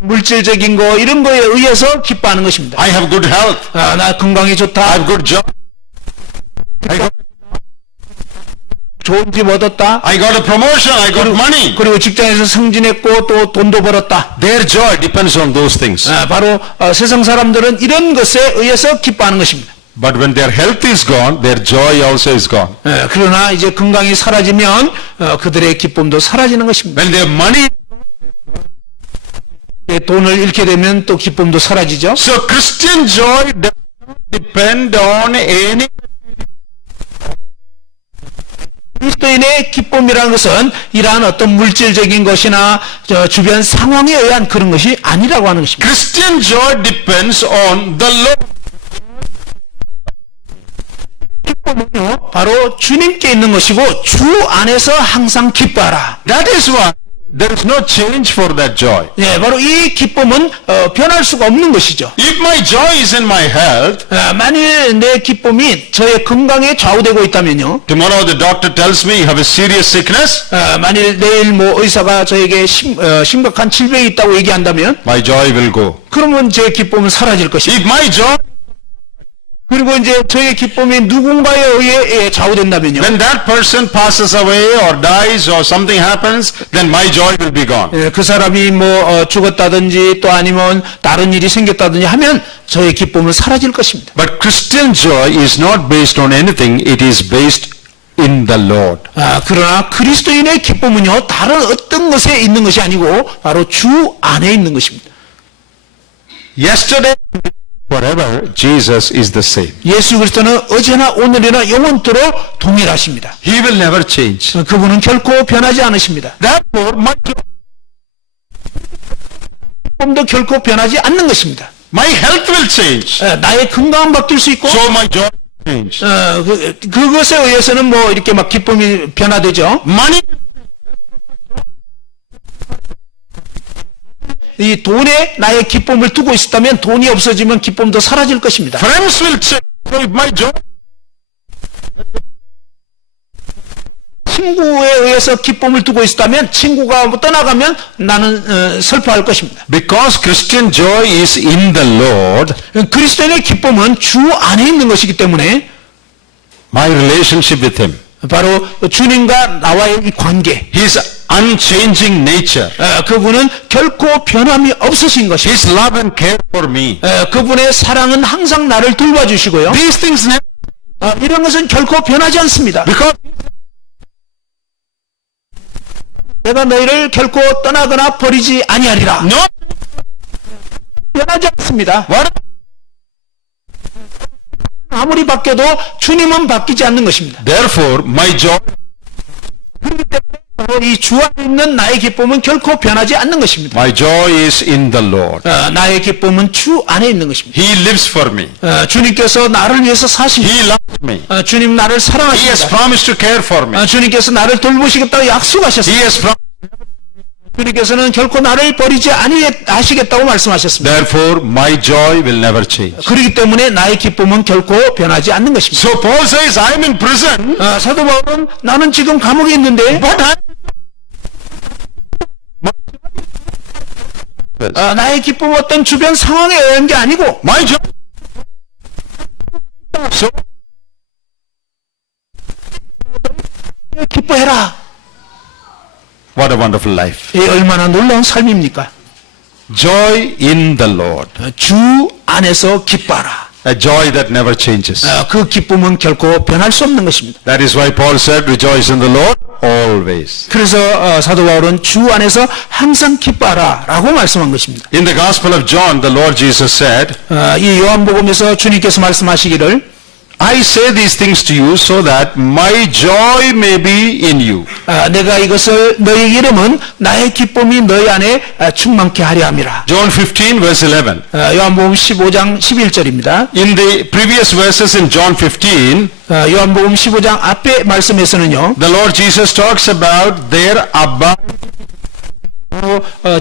물질적인 거 이런 거에 의해서 기뻐하는 것입니다. I have good health, 아, 나 건강이 I 좋다, have good job, 좋은 집 얻었다, I got a promotion, I got money. 그리고 직장에서 승진했고 또 돈도 벌었다. Their joy depends on those things. 아, 바로 세상 사람들은 이런 것에 의해서 기뻐하는 것입니다. But when their health is gone, their joy also is gone. 그러나 이제 건강이 사라지면 그들의 기쁨도 사라지는 것입니다. When their money, 돈을 잃게 되면 또 기쁨도 사라지죠. so Christian joy does not depend on any. 그리스도인의 기쁨이라는 것은 이러한 어떤 물질적인 것이나 주변 상황에 의한 그런 것이 아니라고 하는 것입니다. Christian joy depends on the Lord. 기쁨은요, 바로 주님께 있는 것이고 주 안에서 항상 기뻐하라. That is why there is no change for that joy. 예, 바로 이 기쁨은 변할 수가 없는 것이죠. If my joy is in my health, 만일 내 기쁨이 저의 건강에 좌우되고 있다면요, tomorrow the doctor tells me you have a serious sickness, 만일 내일 뭐 의사가 저에게 심각한 질병이 있다고 얘기한다면, my joy will go. 그러면 제 기쁨은 사라질 것입니다. If my joy, 그리고 이제 저의 기쁨이 누군가에 의해 좌우된다면요, when that person passes away or dies or something happens, then my joy will be gone. 그 사람이 뭐 죽었다든지 또 아니면 다른 일이 생겼다든지 하면 저의 기쁨은 사라질 것입니다. But Christian joy is not based on anything, it is based in the Lord. 그러나 그리스도인의 기쁨은요, 다른 어떤 것에 있는 것이 아니고 바로 주 안에 있는 것입니다. Yesterday, forever, Jesus is the same. 예수 그리스도는 어제나 오늘이나 영원토록 동일하십니다. He will never change. 그분은 결코 변하지 않으십니다. Therefore, my 기쁨도 결코 변하지 않는 것입니다. health will change. 나의 건강은 바뀔 수 있고, So my joy will change. 그것에 의해서는 뭐 이렇게 막 기쁨이 변화되죠. Money, 이 돈에 나의 기쁨을 두고 있었다면 돈이 없어지면 기쁨도 사라질 것입니다. friends will change. So if my joy, 친구에 의해서 기쁨을 두고 있었다면 친구가 떠나가면 나는 슬퍼할 것입니다. because Christian joy is in the Lord, 그리스도인의 기쁨은 주 안에 있는 것이기 때문에 my relationship with Him, 바로 주님과 나와의 이 관계, His unchanging nature, 그분은 결코 변함이 없으신 것입니다. His love and care for me, 그분의 사랑은 항상 나를 돌봐주시고요. these things never, 이런 것은 결코 변하지 않습니다. because 내가 너희를 결코 떠나거나 버리지 아니하리라. no, 변하지 않습니다. what, 아무리 바뀌어도 주님은 바뀌지 않는 것입니다. therefore my joy, 그렇기 때문에 바로 이 주 안에 있는 나의 기쁨은 결코 변하지 않는 것입니다. my joy is in the Lord. 나의 기쁨은 주 안에 있는 것입니다. He lives for me. 주님께서 나를 위해서 사십니다. He loves me. 주님 나를 He has 사랑하십니다. promised to care for me. 주님께서 나를 돌보시겠다고 He 약속하셨습니다. has promised. 주님께서는 결코 나를 버리지 아니하시겠다고 말씀하셨습니다. Therefore, my joy will never change. 그렇기 때문에 나의 기쁨은 결코 변하지 않는 것입니다. So Paul says, I am in prison, 사도 바울은 나는 지금 감옥에 있는데 but 나의 기쁨은 어떤 주변 상황에 의한 게 아니고 my joy. So, 기뻐해라. what a wonderful life. 이 얼마나 놀라운 삶입니까? Joy in the Lord. 주 안에서 기뻐하라. A joy that never changes. 그 기쁨은 결코 변할 수 없는 것입니다. That is why Paul said, rejoice in the Lord always. 그래서 사도 바울은 주 안에서 항상 기뻐하라 라고 말씀한 것입니다. In the Gospel of John, the Lord Jesus said, 이 요한복음에서 주님께서 말씀하시기를 I say these things to you so that my joy may be in you. 내가 이것을 너희 이름은 나의 기쁨이 너희 안에 충만케 하려 함이라. John 15 verse 11. 요한복음 15장 11절입니다. In the previous verses in John 15, 요한복음 15장 앞에 말씀에서는요. the Lord Jesus talks about their abiding.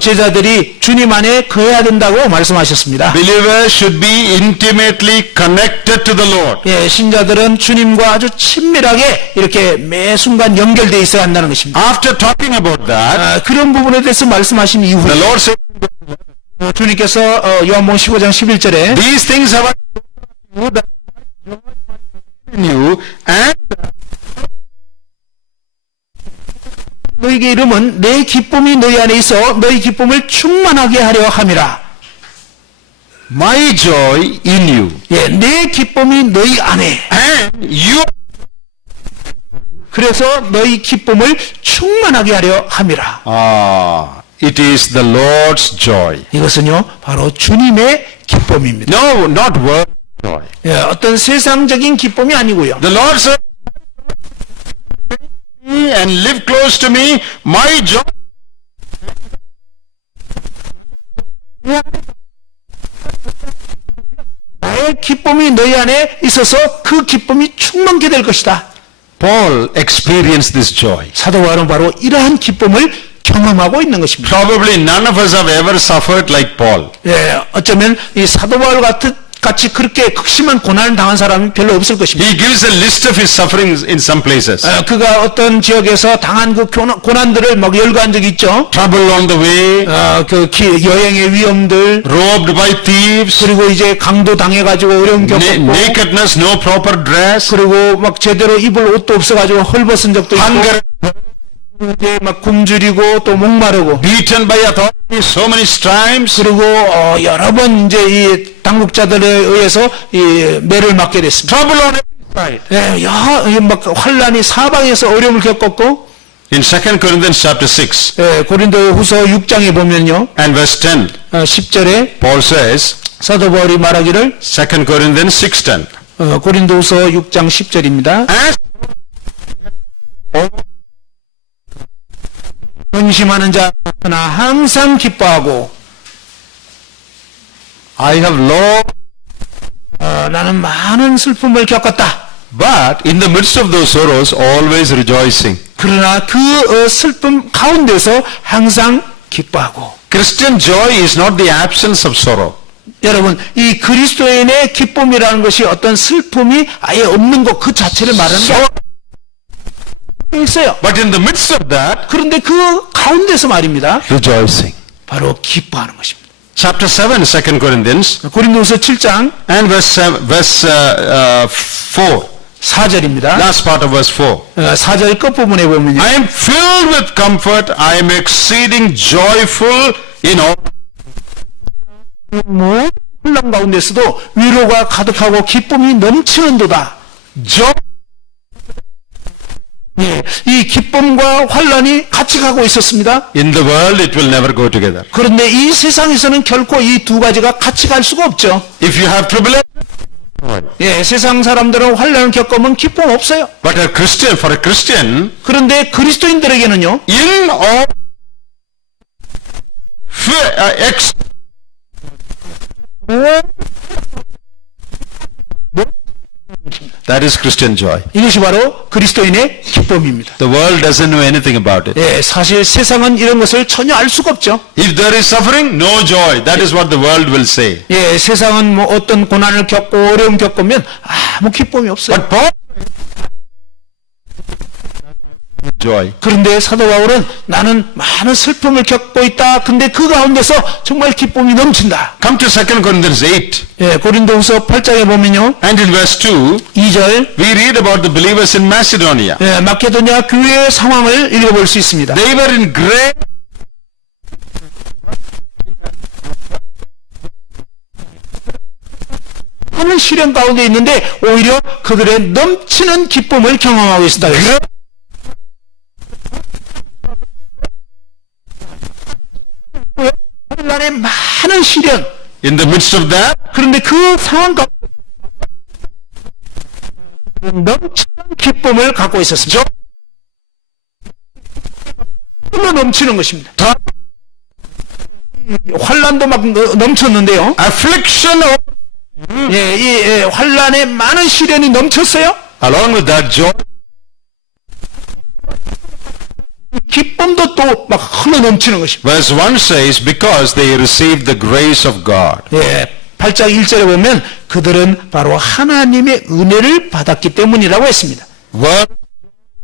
제자들이 주님 안에 거해야 된다고 말씀하셨습니다. Believers should be intimately connected to the Lord. 예, 신자들은 주님과 아주 친밀하게 이렇게 매 순간 연결되어 있어야 한다는 것입니다. After talking about that, 그런 부분에 대해서 말씀하신 the 이후에 Lord said, 주님께서 요한복음 15장 11절에 these things have I told you that in you and 너희에게 이름은 내 기쁨이 너희 안에 있어 너희 기쁨을 충만하게 하려 함이라. my joy in you. 예, 내 기쁨이 너희 안에. And you, 그래서 너희 기쁨을 충만하게 하려 함이라. it is the Lord's joy. 이것은요, 바로 주님의 기쁨입니다. No, not world joy. 예, 어떤 세상적인 기쁨이 아니고요. The Lord said, and live close to me, my joy. 나의 기쁨이 너희 안에 있어서 그 기쁨이 충만케 될 것이다. Paul experienced this joy. 사도 바울은 바로 이러한 기쁨을 경험하고 있는 것입니다. Probably none of us have ever suffered like Paul. 예, 어쩌면 이 사도 바울 같이 그렇게 극심한 고난을 당한 사람이 별로 없을 것입니다. He gives a list of his sufferings in some places. 그가 어떤 지역에서 당한 그 고난들을 막 열거한 적이 있죠. Trouble on the way, 여행의 위험들, robbed by thieves, 그리고 이제 강도 당해가지고 어려움 겪었고, nakedness, no proper dress, 그리고 막 제대로 입을 옷도 없어가지고 헐벗은 적도 있고, hunger, 이제 막 굶주리고 또 목마르고, beaten by authorities, so many stripes. 그리고 여러 번 이제 이 당국자들에 의해서 이 매를 맞게 됐습니다. Trouble on every side. 예, 막 환란이 사방에서 어려움을 겪었고, In 2 Corinthians chapter 6 예, 고린도후서 6장에 보면요, and verse 10, 10절에 Paul says, 사도 바울이 말하기를 2 Corinthians 6:10, 고린도후서 6장 10절입니다. as 근심하는 자나 항상 기뻐하고 I have lost, 나는 많은 슬픔을 겪었다. but in the midst of those sorrows, always rejoicing. 그러나 그 슬픔 가운데서 항상 기뻐하고. Christian joy is not the absence of sorrow. 여러분, 이 그리스도인의 기쁨이라는 것이 어떤 슬픔이 아예 없는 것 그 자체를 말하는 게 있어요. But in the midst of that, 그런데 그 가운데서 말입니다. rejoicing. 바로 기뻐하는 것입니다. Chapter 7, 2 Corinthians, 고린도후서 7장 and verse 4, 4절입니다. last part of verse 4. 4절 끝부분에 보면요. I am filled with comfort, I am exceeding joyful in all. 혼란 가운데서도 위로가 가득하고 기쁨이 넘치는도다. 예, 이 기쁨과 환란이 같이 가고 있었습니다. In the world, it will never go together. 그런데 이 세상에서는 결코 이 두 가지가 같이 갈 수가 없죠. If you have tribulation, 예, 세상 사람들은 환란을 겪으면 기쁨 없어요. but for a Christian, 그런데 그리스도인들에게는요, in all that is Christian joy. 이것이 바로 그리스도인의 기쁨입니다. The world doesn't know anything about it. 예, 사실 세상은 이런 것을 전혀 알 수가 없죠. If there is suffering, no joy. That is what the world will say. 예, 세상은 뭐 어떤 고난을 겪고 어려움 겪으면 아무 기쁨이 없어요. But Paul, joy. 그런데 사도 바울은 나는 많은 슬픔을 겪고 있다. 근데 그 가운데서 정말 기쁨이 넘친다. Come to 2 Corinthians 8, 예, 고린도후서 8장에 보면요, and in verse 2, 2절, we read about the believers in Macedonia. 예, 마케도냐 교회의 상황을 읽어볼 수 있습니다. They were in great 많은 시련 가운데 있는데 오히려 그들의 넘치는 기쁨을 경험하고 있다. 오늘날의 많은 시련, in the midst of that, 그런데 그 상황 가운데 넘치는 기쁨을 갖고 있었습니다. 흘러 넘치는 것입니다. 환란도 막 넘쳤는데요. affliction of, 예, 이 환란에 많은 시련이 넘쳤어요. along with that joy, 기쁨도 또 막 흘러 넘치는 것입니다. Verse 1 says, because they received the grace of God. 예, 8장 1절에 보면 그들은 바로 하나님의 은혜를 받았기 때문이라고 했습니다. Were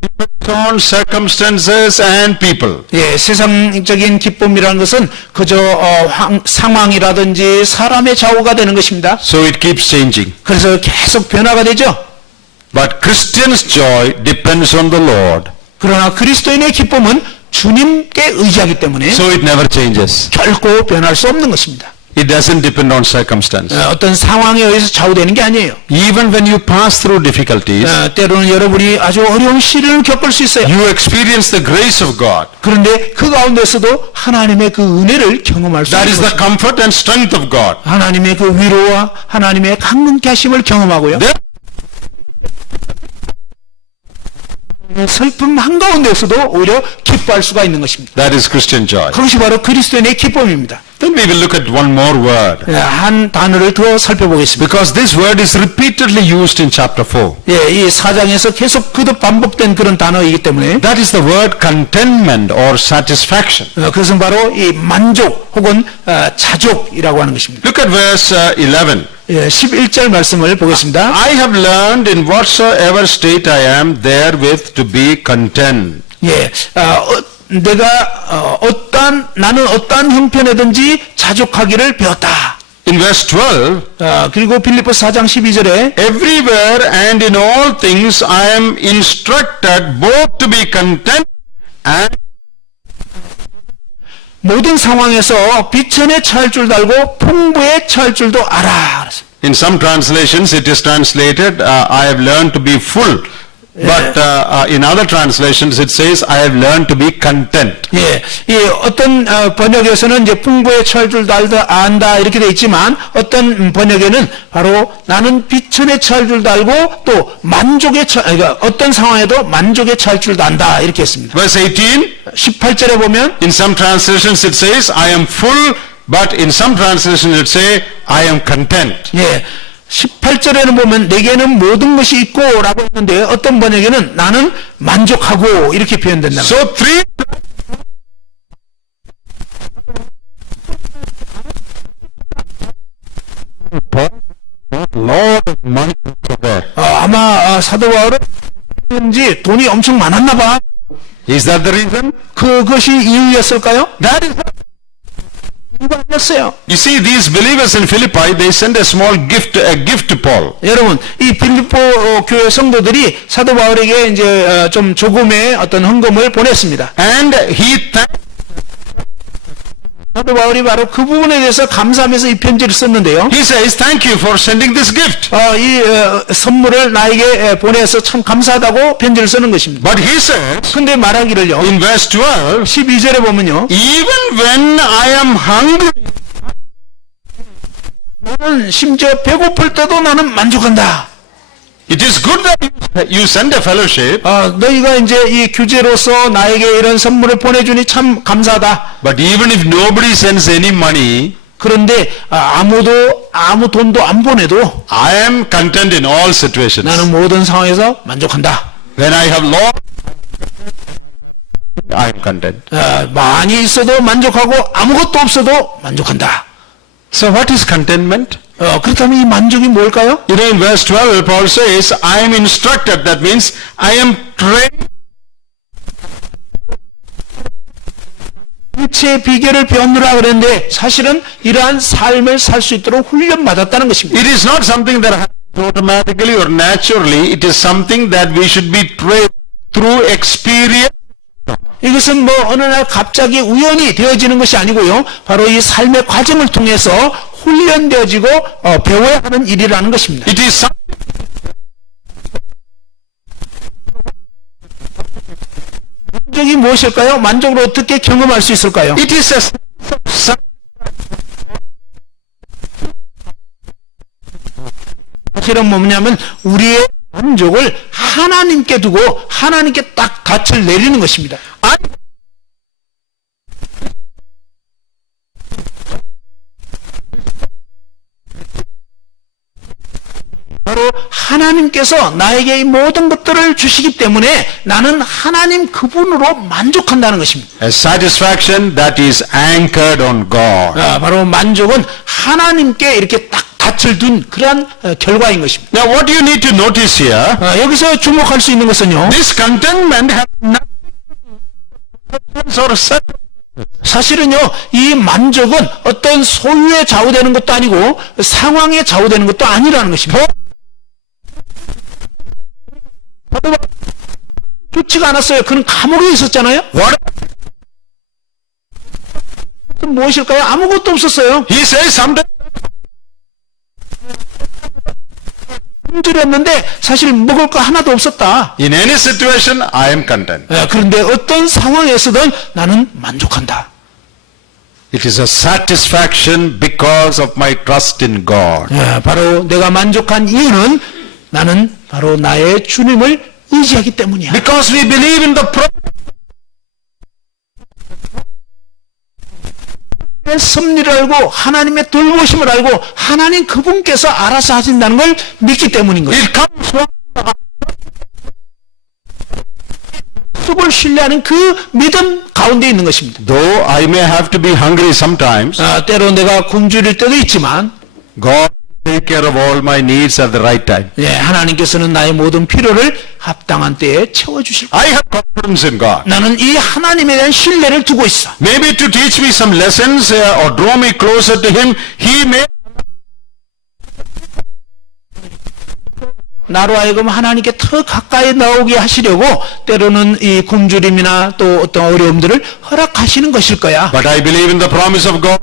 depends on circumstances and people. 예, 세상적인 기쁨이라는 것은 그저 상황이라든지 사람의 좌우가 되는 것입니다. So it keeps changing. 그래서 계속 변화가 되죠. But Christians' joy depends on the Lord. 그러나 그리스도인의 기쁨은 주님께 의지하기 때문에 So it never changes. 결코 변할 수 없는 것입니다. It doesn't depend on circumstance. 어떤 상황에 의해서 좌우되는 게 아니에요. Even when you pass through difficulties, 때로는 여러분이 아주 어려운 시련을 겪을 수 있어요. you experience the grace of God. 그런데 그 가운데서도 하나님의 그 은혜를 경험할 수 That 있는 is the 것입니다. comfort and strength of God. 하나님의 그 위로와 하나님의 강력케 하심을 경험하고요. There- 슬픔 한가운데서도 오히려 기뻐할 수가 있는 것입니다. That is Christian joy. 그것이 바로 그리스도인의 기쁨입니다. Then we will look at one more word. 한 단어를 더 살펴보겠습니다. Because this word is repeatedly used in chapter 4. 예, 이 4장에서 계속 거듭 반복된 그런 단어이기 때문에 That is the word contentment or satisfaction. 그것은 바로 이 만족 혹은 자족이라고 하는 것입니다. Look at verse 11. 예, 11절 말씀을 보겠습니다. I have learned in whatsoever state I am therewith to be content. 예, 내가 나는 어떠한 형편이든지 자족하기를 배웠다. In verse 12, 그리고 빌립보서 4장 12절에 everywhere and in all things I am instructed both to be content and 모든 상황에서 비천에 처할 줄도 알고 풍부에 처할 줄도 알아. in some translations it is translated I have learned to be full. But in other translations it says I have learned to be content. 예, 이 어떤 번역에서는 이제 풍부에 처할 줄도 안다 이렇게 돼 있지만 어떤 번역에는 바로 나는 비천에 처할 줄도 알고 또 그러니까 어떤 상황에도 만족에 처할 줄도 안다 이렇게 했습니다. Verse 18, 18절에 보면 in some translations it says I am full, but in some translations it say I am content. 예, 18절에는 보면 내게는 모든 것이 있고 라고 했는데 어떤 번역에는 나는 만족하고 이렇게 표현된다. So three Lord of money 아마 사도 바울은 돈이 엄청 많았나 봐. Is that the reason? 그것이 이유였을까요? That is 이유가 아니었어요. You see, these believers in Philippi, they send a small gift to Paul. 여러분, 이 빌립보 교회 성도들이 사도 바울에게 이제 좀 조금의 어떤 헌금을 보냈습니다. And he thanked 사도 바울이 바로 그 부분에 대해서 감사하면서 이 편지를 썼는데요. He says, thank you for sending this gift. 이 선물을 나에게 보내서 참 감사하다고 편지를 쓰는 것입니다. But he says, 근데 말하기를요. in verse 12, 12절에 보면요. even when I am hungry, 나는 심지어 배고플 때도 나는 만족한다. it is good that you send a fellowship, 너희가 이제 이 교제로서 나에게 이런 선물을 보내주니 참 감사하다. but even if nobody sends any money, 그런데 아무 돈도 안 보내도 I am content in all situations. 나는 모든 상황에서 만족한다. When I have lost, I am content. 많이 있어도 만족하고 아무것도 없어도 만족한다. So what is contentment? 그렇다면 이 만족이 뭘까요? You know, in verse 12, Paul says, I am instructed. That means I am trained. 일체의 비결을 배우느라 그랬는데 사실은 이러한 삶을 살 수 있도록 훈련받았다는 것입니다. It is not something that happens automatically or naturally. It is something that we should be trained through experience. 이것은 뭐 어느 날 갑자기 우연히 되어지는 것이 아니고요. 바로 이 삶의 과정을 통해서 훈련되어지고 배워야 하는 일이라는 것입니다. It is 만족이 무엇일까요? 만족을 어떻게 경험할 수 있을까요? It is a 사실은 뭐냐면 우리의 만족을 하나님께 두고 하나님께 딱 닻을 내리는 것입니다. 바로 하나님께서 나에게 이 모든 것들을 주시기 때문에 나는 하나님 그분으로 만족한다는 것입니다. A satisfaction that is anchored on God. 바로 만족은 하나님께 이렇게 딱 닻을 둔 그러한 결과인 것입니다. Now what you need to notice here, 여기서 주목할 수 있는 것은요. this contentment has nothing or 사실은요, 이 만족은 어떤 소유에 좌우되는 것도 아니고 상황에 좌우되는 것도 아니라는 것입니다. 좋지가 않았어요. 그는 감옥에 있었잖아요. what 무엇일까요? 아무것도 없었어요. he says sometimes 힘들었는데 사실 먹을 거 하나도 없었다. in any situation I am content. 그런데 어떤 상황에서든 나는 만족한다. It is a satisfaction because of my trust in God. 바로 내가 만족한 이유는 나는 바로 나의 주님을 의지하기 때문이야. Because we believe in the promise. 섭리를 알고 하나님의 돌보심을 알고 하나님 그분께서 알아서 하신다는 걸 믿기 때문인 거예요. It comes from 그걸 신뢰하는 그 믿음 가운데 있는 것입니다. though I may have to be hungry sometimes, 때로 내가 굶주릴 때도 있지만 God take care of all my needs at the right time. 하나님께서는 나의 모든 필요를 합당한 때에 채워주실 거예요. I have confidence in God. 나는 이 하나님에 대한 신뢰를 두고 있어. Maybe to teach me some lessons or draw me closer to Him, He may 나로 하여금 하나님께 더 가까이 나오게 하시려고 때로는 이 굶주림이나 또 어떤 어려움들을 허락하시는 것일 거야. But I believe in the promise of God.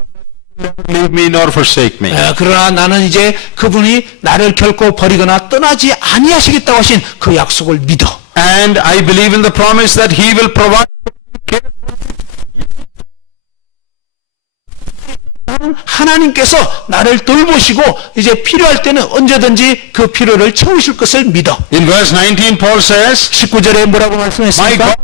Never leave me nor forsake me. 그러나 나는 이제 그분이 나를 결코 버리거나 떠나지 아니하시겠다고 하신 그 약속을 믿어. And I believe in the promise that He will provide. 하나님께서 나를 돌보시고 이제 필요할 때는 언제든지 그 필요를 채우실 것을 믿어. In verse 19 Paul says, 19절에 뭐라고 My 말씀했습니까? God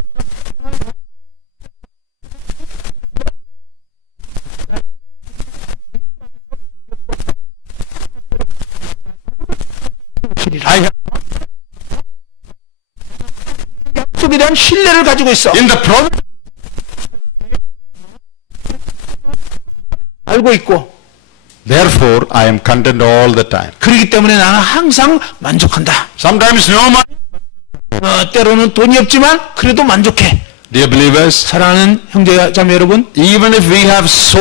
I have 약속에 대한 신뢰를 가지고 있어. in the promise 알고 있고. therefore I am content all the time. 그렇기 때문에 나는 항상 만족한다. Sometimes no money. 때로는 돈이 없지만 그래도 만족해. Dear believers, 사랑하는 형제 자매 여러분, even if we have so,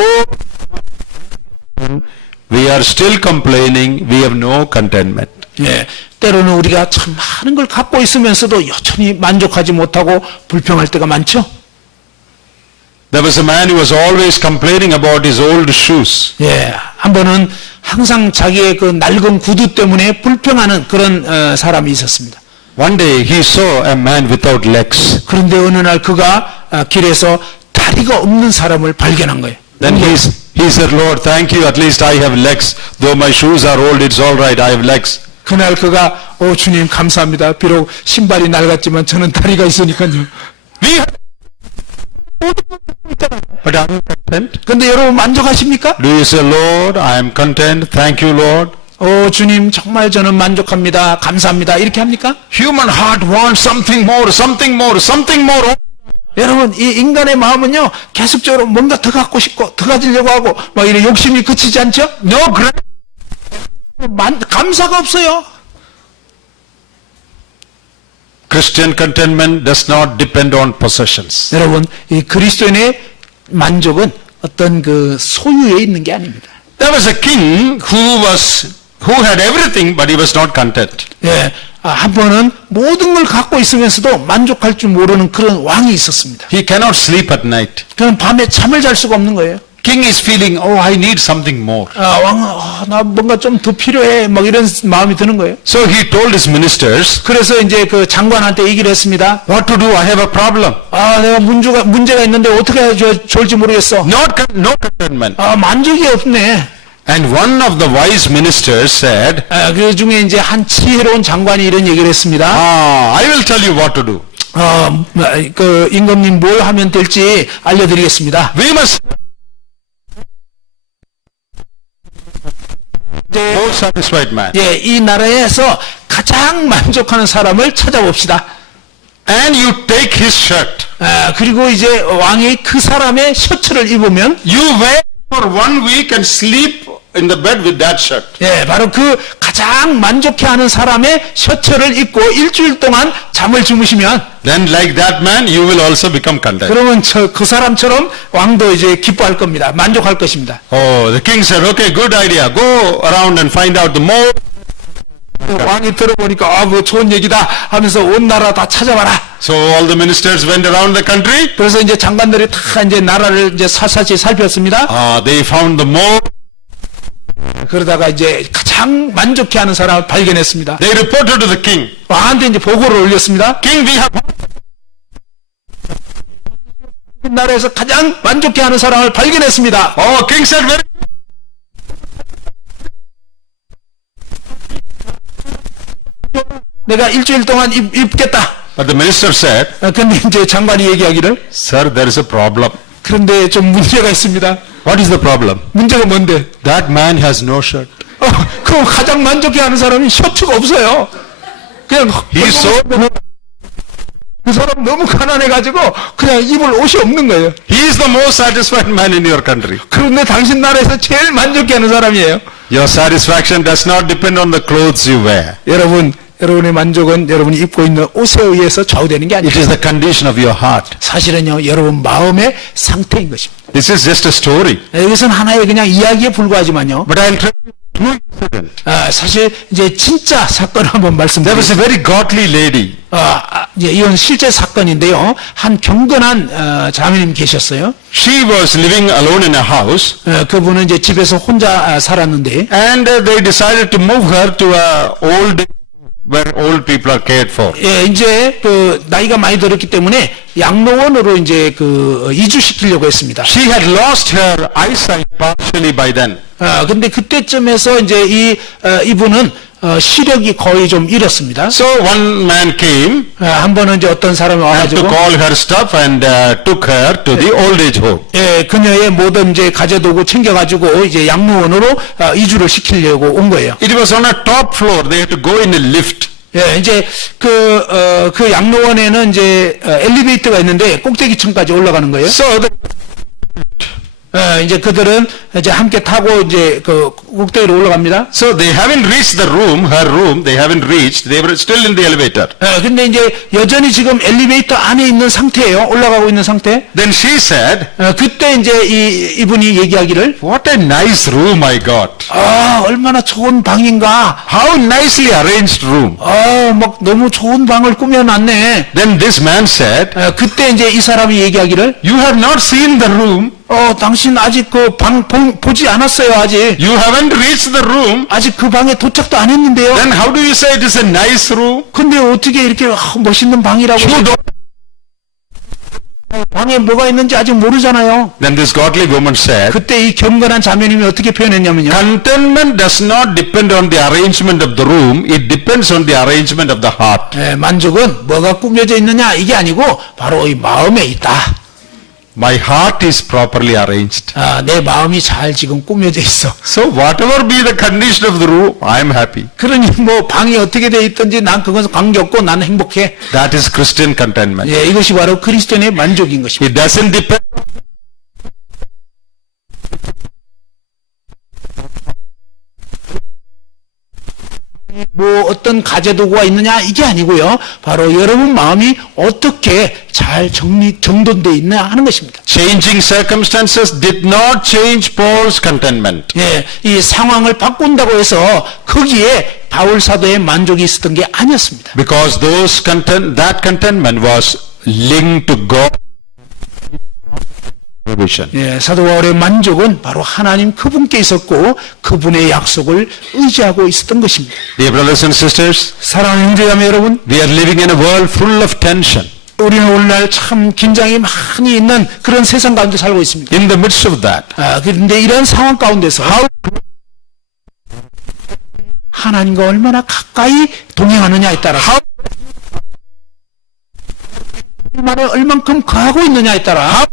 we are still complaining, we have no contentment. 때로는 우리가 참 많은 걸 갖고 있으면서도 여전히 만족하지 못하고 불평할 때가 많죠. There was a man who was always complaining about his old shoes. 한 번은 항상 자기의 그 낡은 구두 때문에 불평하는 그런 사람이 있었습니다. One day he saw a man without legs. 그런데 어느 날 그가 길에서 다리가 없는 사람을 발견한 거예요. Then he said, Lord, thank you, at least I have legs. Though my shoes are old, it's all right, I have legs. 그날 그가 주님 감사합니다. 비록 신발이 낡았지만 저는 다리가 있으니까요. We have but are you content? 근데 여러분 만족하십니까? Do you say, Lord, I am content, thank you, Lord? 주님 정말 저는 만족합니다. 감사합니다. 이렇게 합니까? Human heart wants something more, something more, something more. 여러분 이 인간의 마음은요 계속적으로 뭔가 더 갖고 싶고 더 가지려고 하고 막 이런 욕심이 그치지 않죠? No 감사가 없어요. Christian contentment does not depend on possessions. 여러분 이 그리스도인의 만족은 어떤 그 소유에 있는 게 아닙니다. There was a king who had everything, but he was not content. 한 번은 모든 걸 갖고 있으면서도 만족할 줄 모르는 그런 왕이 있었습니다. He cannot sleep at night. 그는 밤에 잠을 잘 수가 없는 거예요. King is feeling, oh, I need something more. 왕은 나 뭔가 좀 더 필요해 막 이런 마음이 드는 거예요. So he told his ministers, 그래서 이제 그 장관한테 얘기를 했습니다. what to do? I have a problem. 내가 문제가 있는데 어떻게 해야 좋을지 모르겠어. No contentment. 만족이 없네. And one of the wise ministers said, 그 중에 이제 한 지혜로운 장관이 이런 얘기를 했습니다. I will tell you what to do. 그 임금님 뭘 하면 될지 알려드리겠습니다. We must most satisfied man. 이 나라에서 가장 만족하는 사람을 찾아봅시다. And you take his shirt. 그리고 이제 왕이 그 사람의 셔츠를 입으면 You wear for 1 week and sleep in the bed with that shirt. 예, 바로 그 가장 만족해하는 사람의 셔츠를 입고 일주일 동안 잠을 주무시면 Then like that man, you will also become content. 그러면 그 사람처럼 왕도 이제 기뻐할 겁니다. 만족할 것입니다. Oh, the king said, okay, good idea. Go around and find out the more. 왕이 들어보니까 그거 좋은 얘기다 하면서 온 나라 다 찾아봐라. So all the ministers went around the country. 그래서 이제 장관들이 다 이제 나라를 이제 사사시 살폈습니다. They found the more. 그러다가 이제 가장 만족해하는 사람을 발견했습니다. They reported to the king. 왕한테 이제 보고를 올렸습니다. King, we have. 나라에서 가장 만족해하는 사람을 발견했습니다. King said, very. 내가 일주일 동안 입겠다. But the minister said, 근데 이제 장관이 얘기하기를 sir, there is a problem. 그런데 좀 문제가 있습니다. What is the problem? 문제가 뭔데? That man has no shirt. 그 가장 만족해하는 사람이 셔츠가 없어요. 그냥 He is so. 그 사람 너무 가난해가지고 그냥 입을 옷이 없는 거예요. He is the most satisfied man in your country. 그런데 당신 나라에서 제일 만족해하는 사람이에요. Your satisfaction does not depend on the clothes you wear. 여러분의 만족은 여러분이 입고 있는 옷에 의해서 좌우되는 게 It 아니에요. is the condition of your heart. 사실은요, 여러분 마음의 상태인 것입니다. This is just a story. 이것은 하나의 그냥 이야기에 불과하지만요. But I'll tell you two incidents. 사실 이제 진짜 사건을 한번 There was 말씀드리겠습니다. a very godly lady. 이제 이건 실제 사건인데요. 한 경건한 자매님 계셨어요. She was living alone in a house. 그분은 이제 집에서 혼자 살았는데, And they decided to move her to a old where old people are cared for. 이제 그 나이가 많이 들었기 때문에 양로원으로 이제 그 이주시키려고 했습니다. She had lost her eyesight partially by then. 근데 그때쯤에서 이제 이분은 시력이 거의 좀 잃었습니다. So one man came 한 번은 이제 어떤 사람이 and took 와가지고 all her stuff and took her to the old age home. 그녀의 모든 이제 가재도구 챙겨가지고 이제 양로원으로 이주를 시키려고 온 거예요. It was on a top floor. They had to go in a lift. 이제 그 양로원에는 이제 엘리베이터가 있는데 꼭대기층까지 올라가는 거예요. So 이제 그들은 이제 함께 타고 이제 그 꼭대기로 올라갑니다. they haven't reached the room, her room. They haven't reached. They were still in the elevator. 근데 이제 여전히 지금 엘리베이터 안에 있는 상태예요. 올라가고 있는 상태. Then she said, 그때 이제 이분이 얘기하기를, "What a nice room I got. 얼마나 좋은 방인가. How nicely arranged room." 막 너무 좋은 방을 꾸며놨네. Then this man said, 그때 이제 이 사람이 얘기하기를, "You have not seen the room. 당신 아직 그 방 보지 않았어요, 아직. You haven't reached the room. 아직 그 방에 도착도 안 했는데요. Then how do you say it is a nice room? 근데 어떻게 이렇게 멋있는 방이라고. You don't." 방에 뭐가 있는지 아직 모르잖아요. Then this godly woman said, 그때 이 경건한 자매님이 어떻게 표현했냐면요. "Contentment does not depend on the arrangement of the room. It depends on the arrangement of the heart." 만족은 뭐가 꾸며져 있느냐 이게 아니고 바로 이 마음에 있다. My heart is properly arranged. 내 마음이 잘 지금 꾸며져 있어. So whatever be the condition of the room, I am happy. 그러니 뭐 방이 어떻게 돼 있든지 난 그것은 관계없고 나는 행복해. That is Christian contentment. 이것이 바로 그리스도인의 만족인 것입니다. It doesn't depend. 뭐 어떤 가재도구가 있느냐 이게 아니고요. 바로 여러분 마음이 어떻게 잘 정돈되어 있나 하는 것입니다. Changing circumstances did not change Paul's contentment. 이 상황을 바꾼다고 해서 거기에 바울 사도의 만족이 있었던 게 아니었습니다. Because that contentment was linked to God. 사도 바울의 만족은 바로 하나님 그분께 있었고 그분의 약속을 의지하고 있었던 것입니다. Dear brothers and sisters, 사랑하는 형제자매 여러분, we are living in a world full of tension. 우리는 오늘날 참 긴장이 많이 있는 그런 세상 가운데 살고 있습니다. In the midst of that, 그런데 이런 상황 가운데서 하나님과 얼마나 가까이 동행하느냐에 따라서 얼만큼 거하고 있느냐에 따라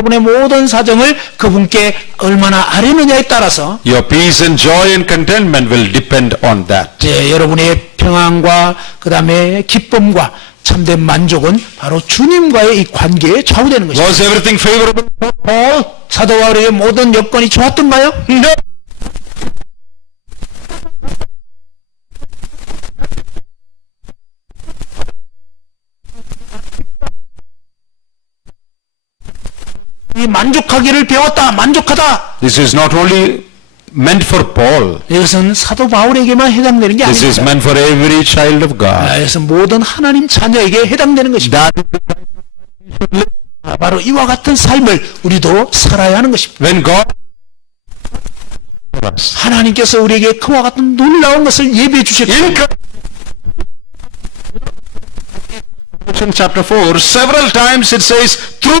여러분의 모든 사정을 그분께 얼마나 아뢰느냐에 따라서 your peace and joy and contentment will depend on that. 여러분의 평안과 그 다음에 기쁨과 참된 만족은 바로 주님과의 이 관계에 좌우되는 것입니다. Was everything favorable for Paul? 사도 바울에게 모든 여건이 좋았던가요? No. 이 만족하기를 배웠다. 만족하다. This is not only meant for Paul. 이것은 사도 바울에게만 해당되는 게 This is 아닙니다. meant for every child of God. 이것은 모든 하나님 자녀에게 해당되는 것입니다. 바로 이와 같은 삶을 우리도 살아야 하는 것입니다. When God 하나님께서 우리에게 그와 같은 놀라운 것을 예비해 주셨고 in chapter 4, several times it says through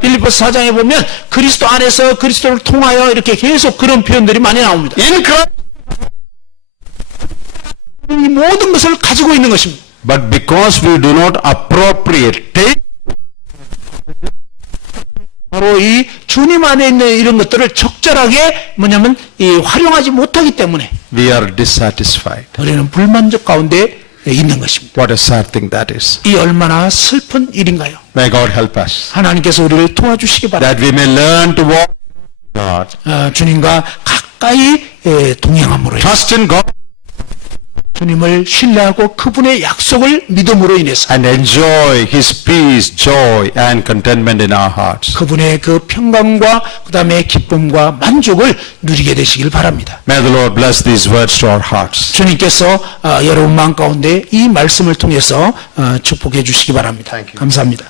빌립보서 4장에 보면 그리스도 안에서 그리스도를 통하여 이렇게 계속 그런 표현들이 많이 나옵니다. in Christ. 이 모든 것을 가지고 있는 것입니다. But because we do not appropriate, take 바로 이 주님 안에 있는 이런 것들을 적절하게 뭐냐면 이 활용하지 못하기 때문에 we are dissatisfied. 우리는 불만족 가운데 있는 것입니다. What a sad thing that is. 이 얼마나 슬픈 일인가요? May God help us. 하나님께서 우리를 도와주시기 바랍니다. That we may learn to walk with God. 주님과 가까이 동행함으로 Trust in God 주님을 신뢰하고 그분의 약속을 믿음으로 인해서 and enjoy His peace, joy and contentment in our hearts. 그분의 그 평강과 그 다음에 기쁨과 만족을 누리게 되시길 바랍니다. May the Lord bless these words to our hearts. 주님께서 여러분 마음 가운데 이 말씀을 통해서 축복해 주시기 바랍니다. 감사합니다.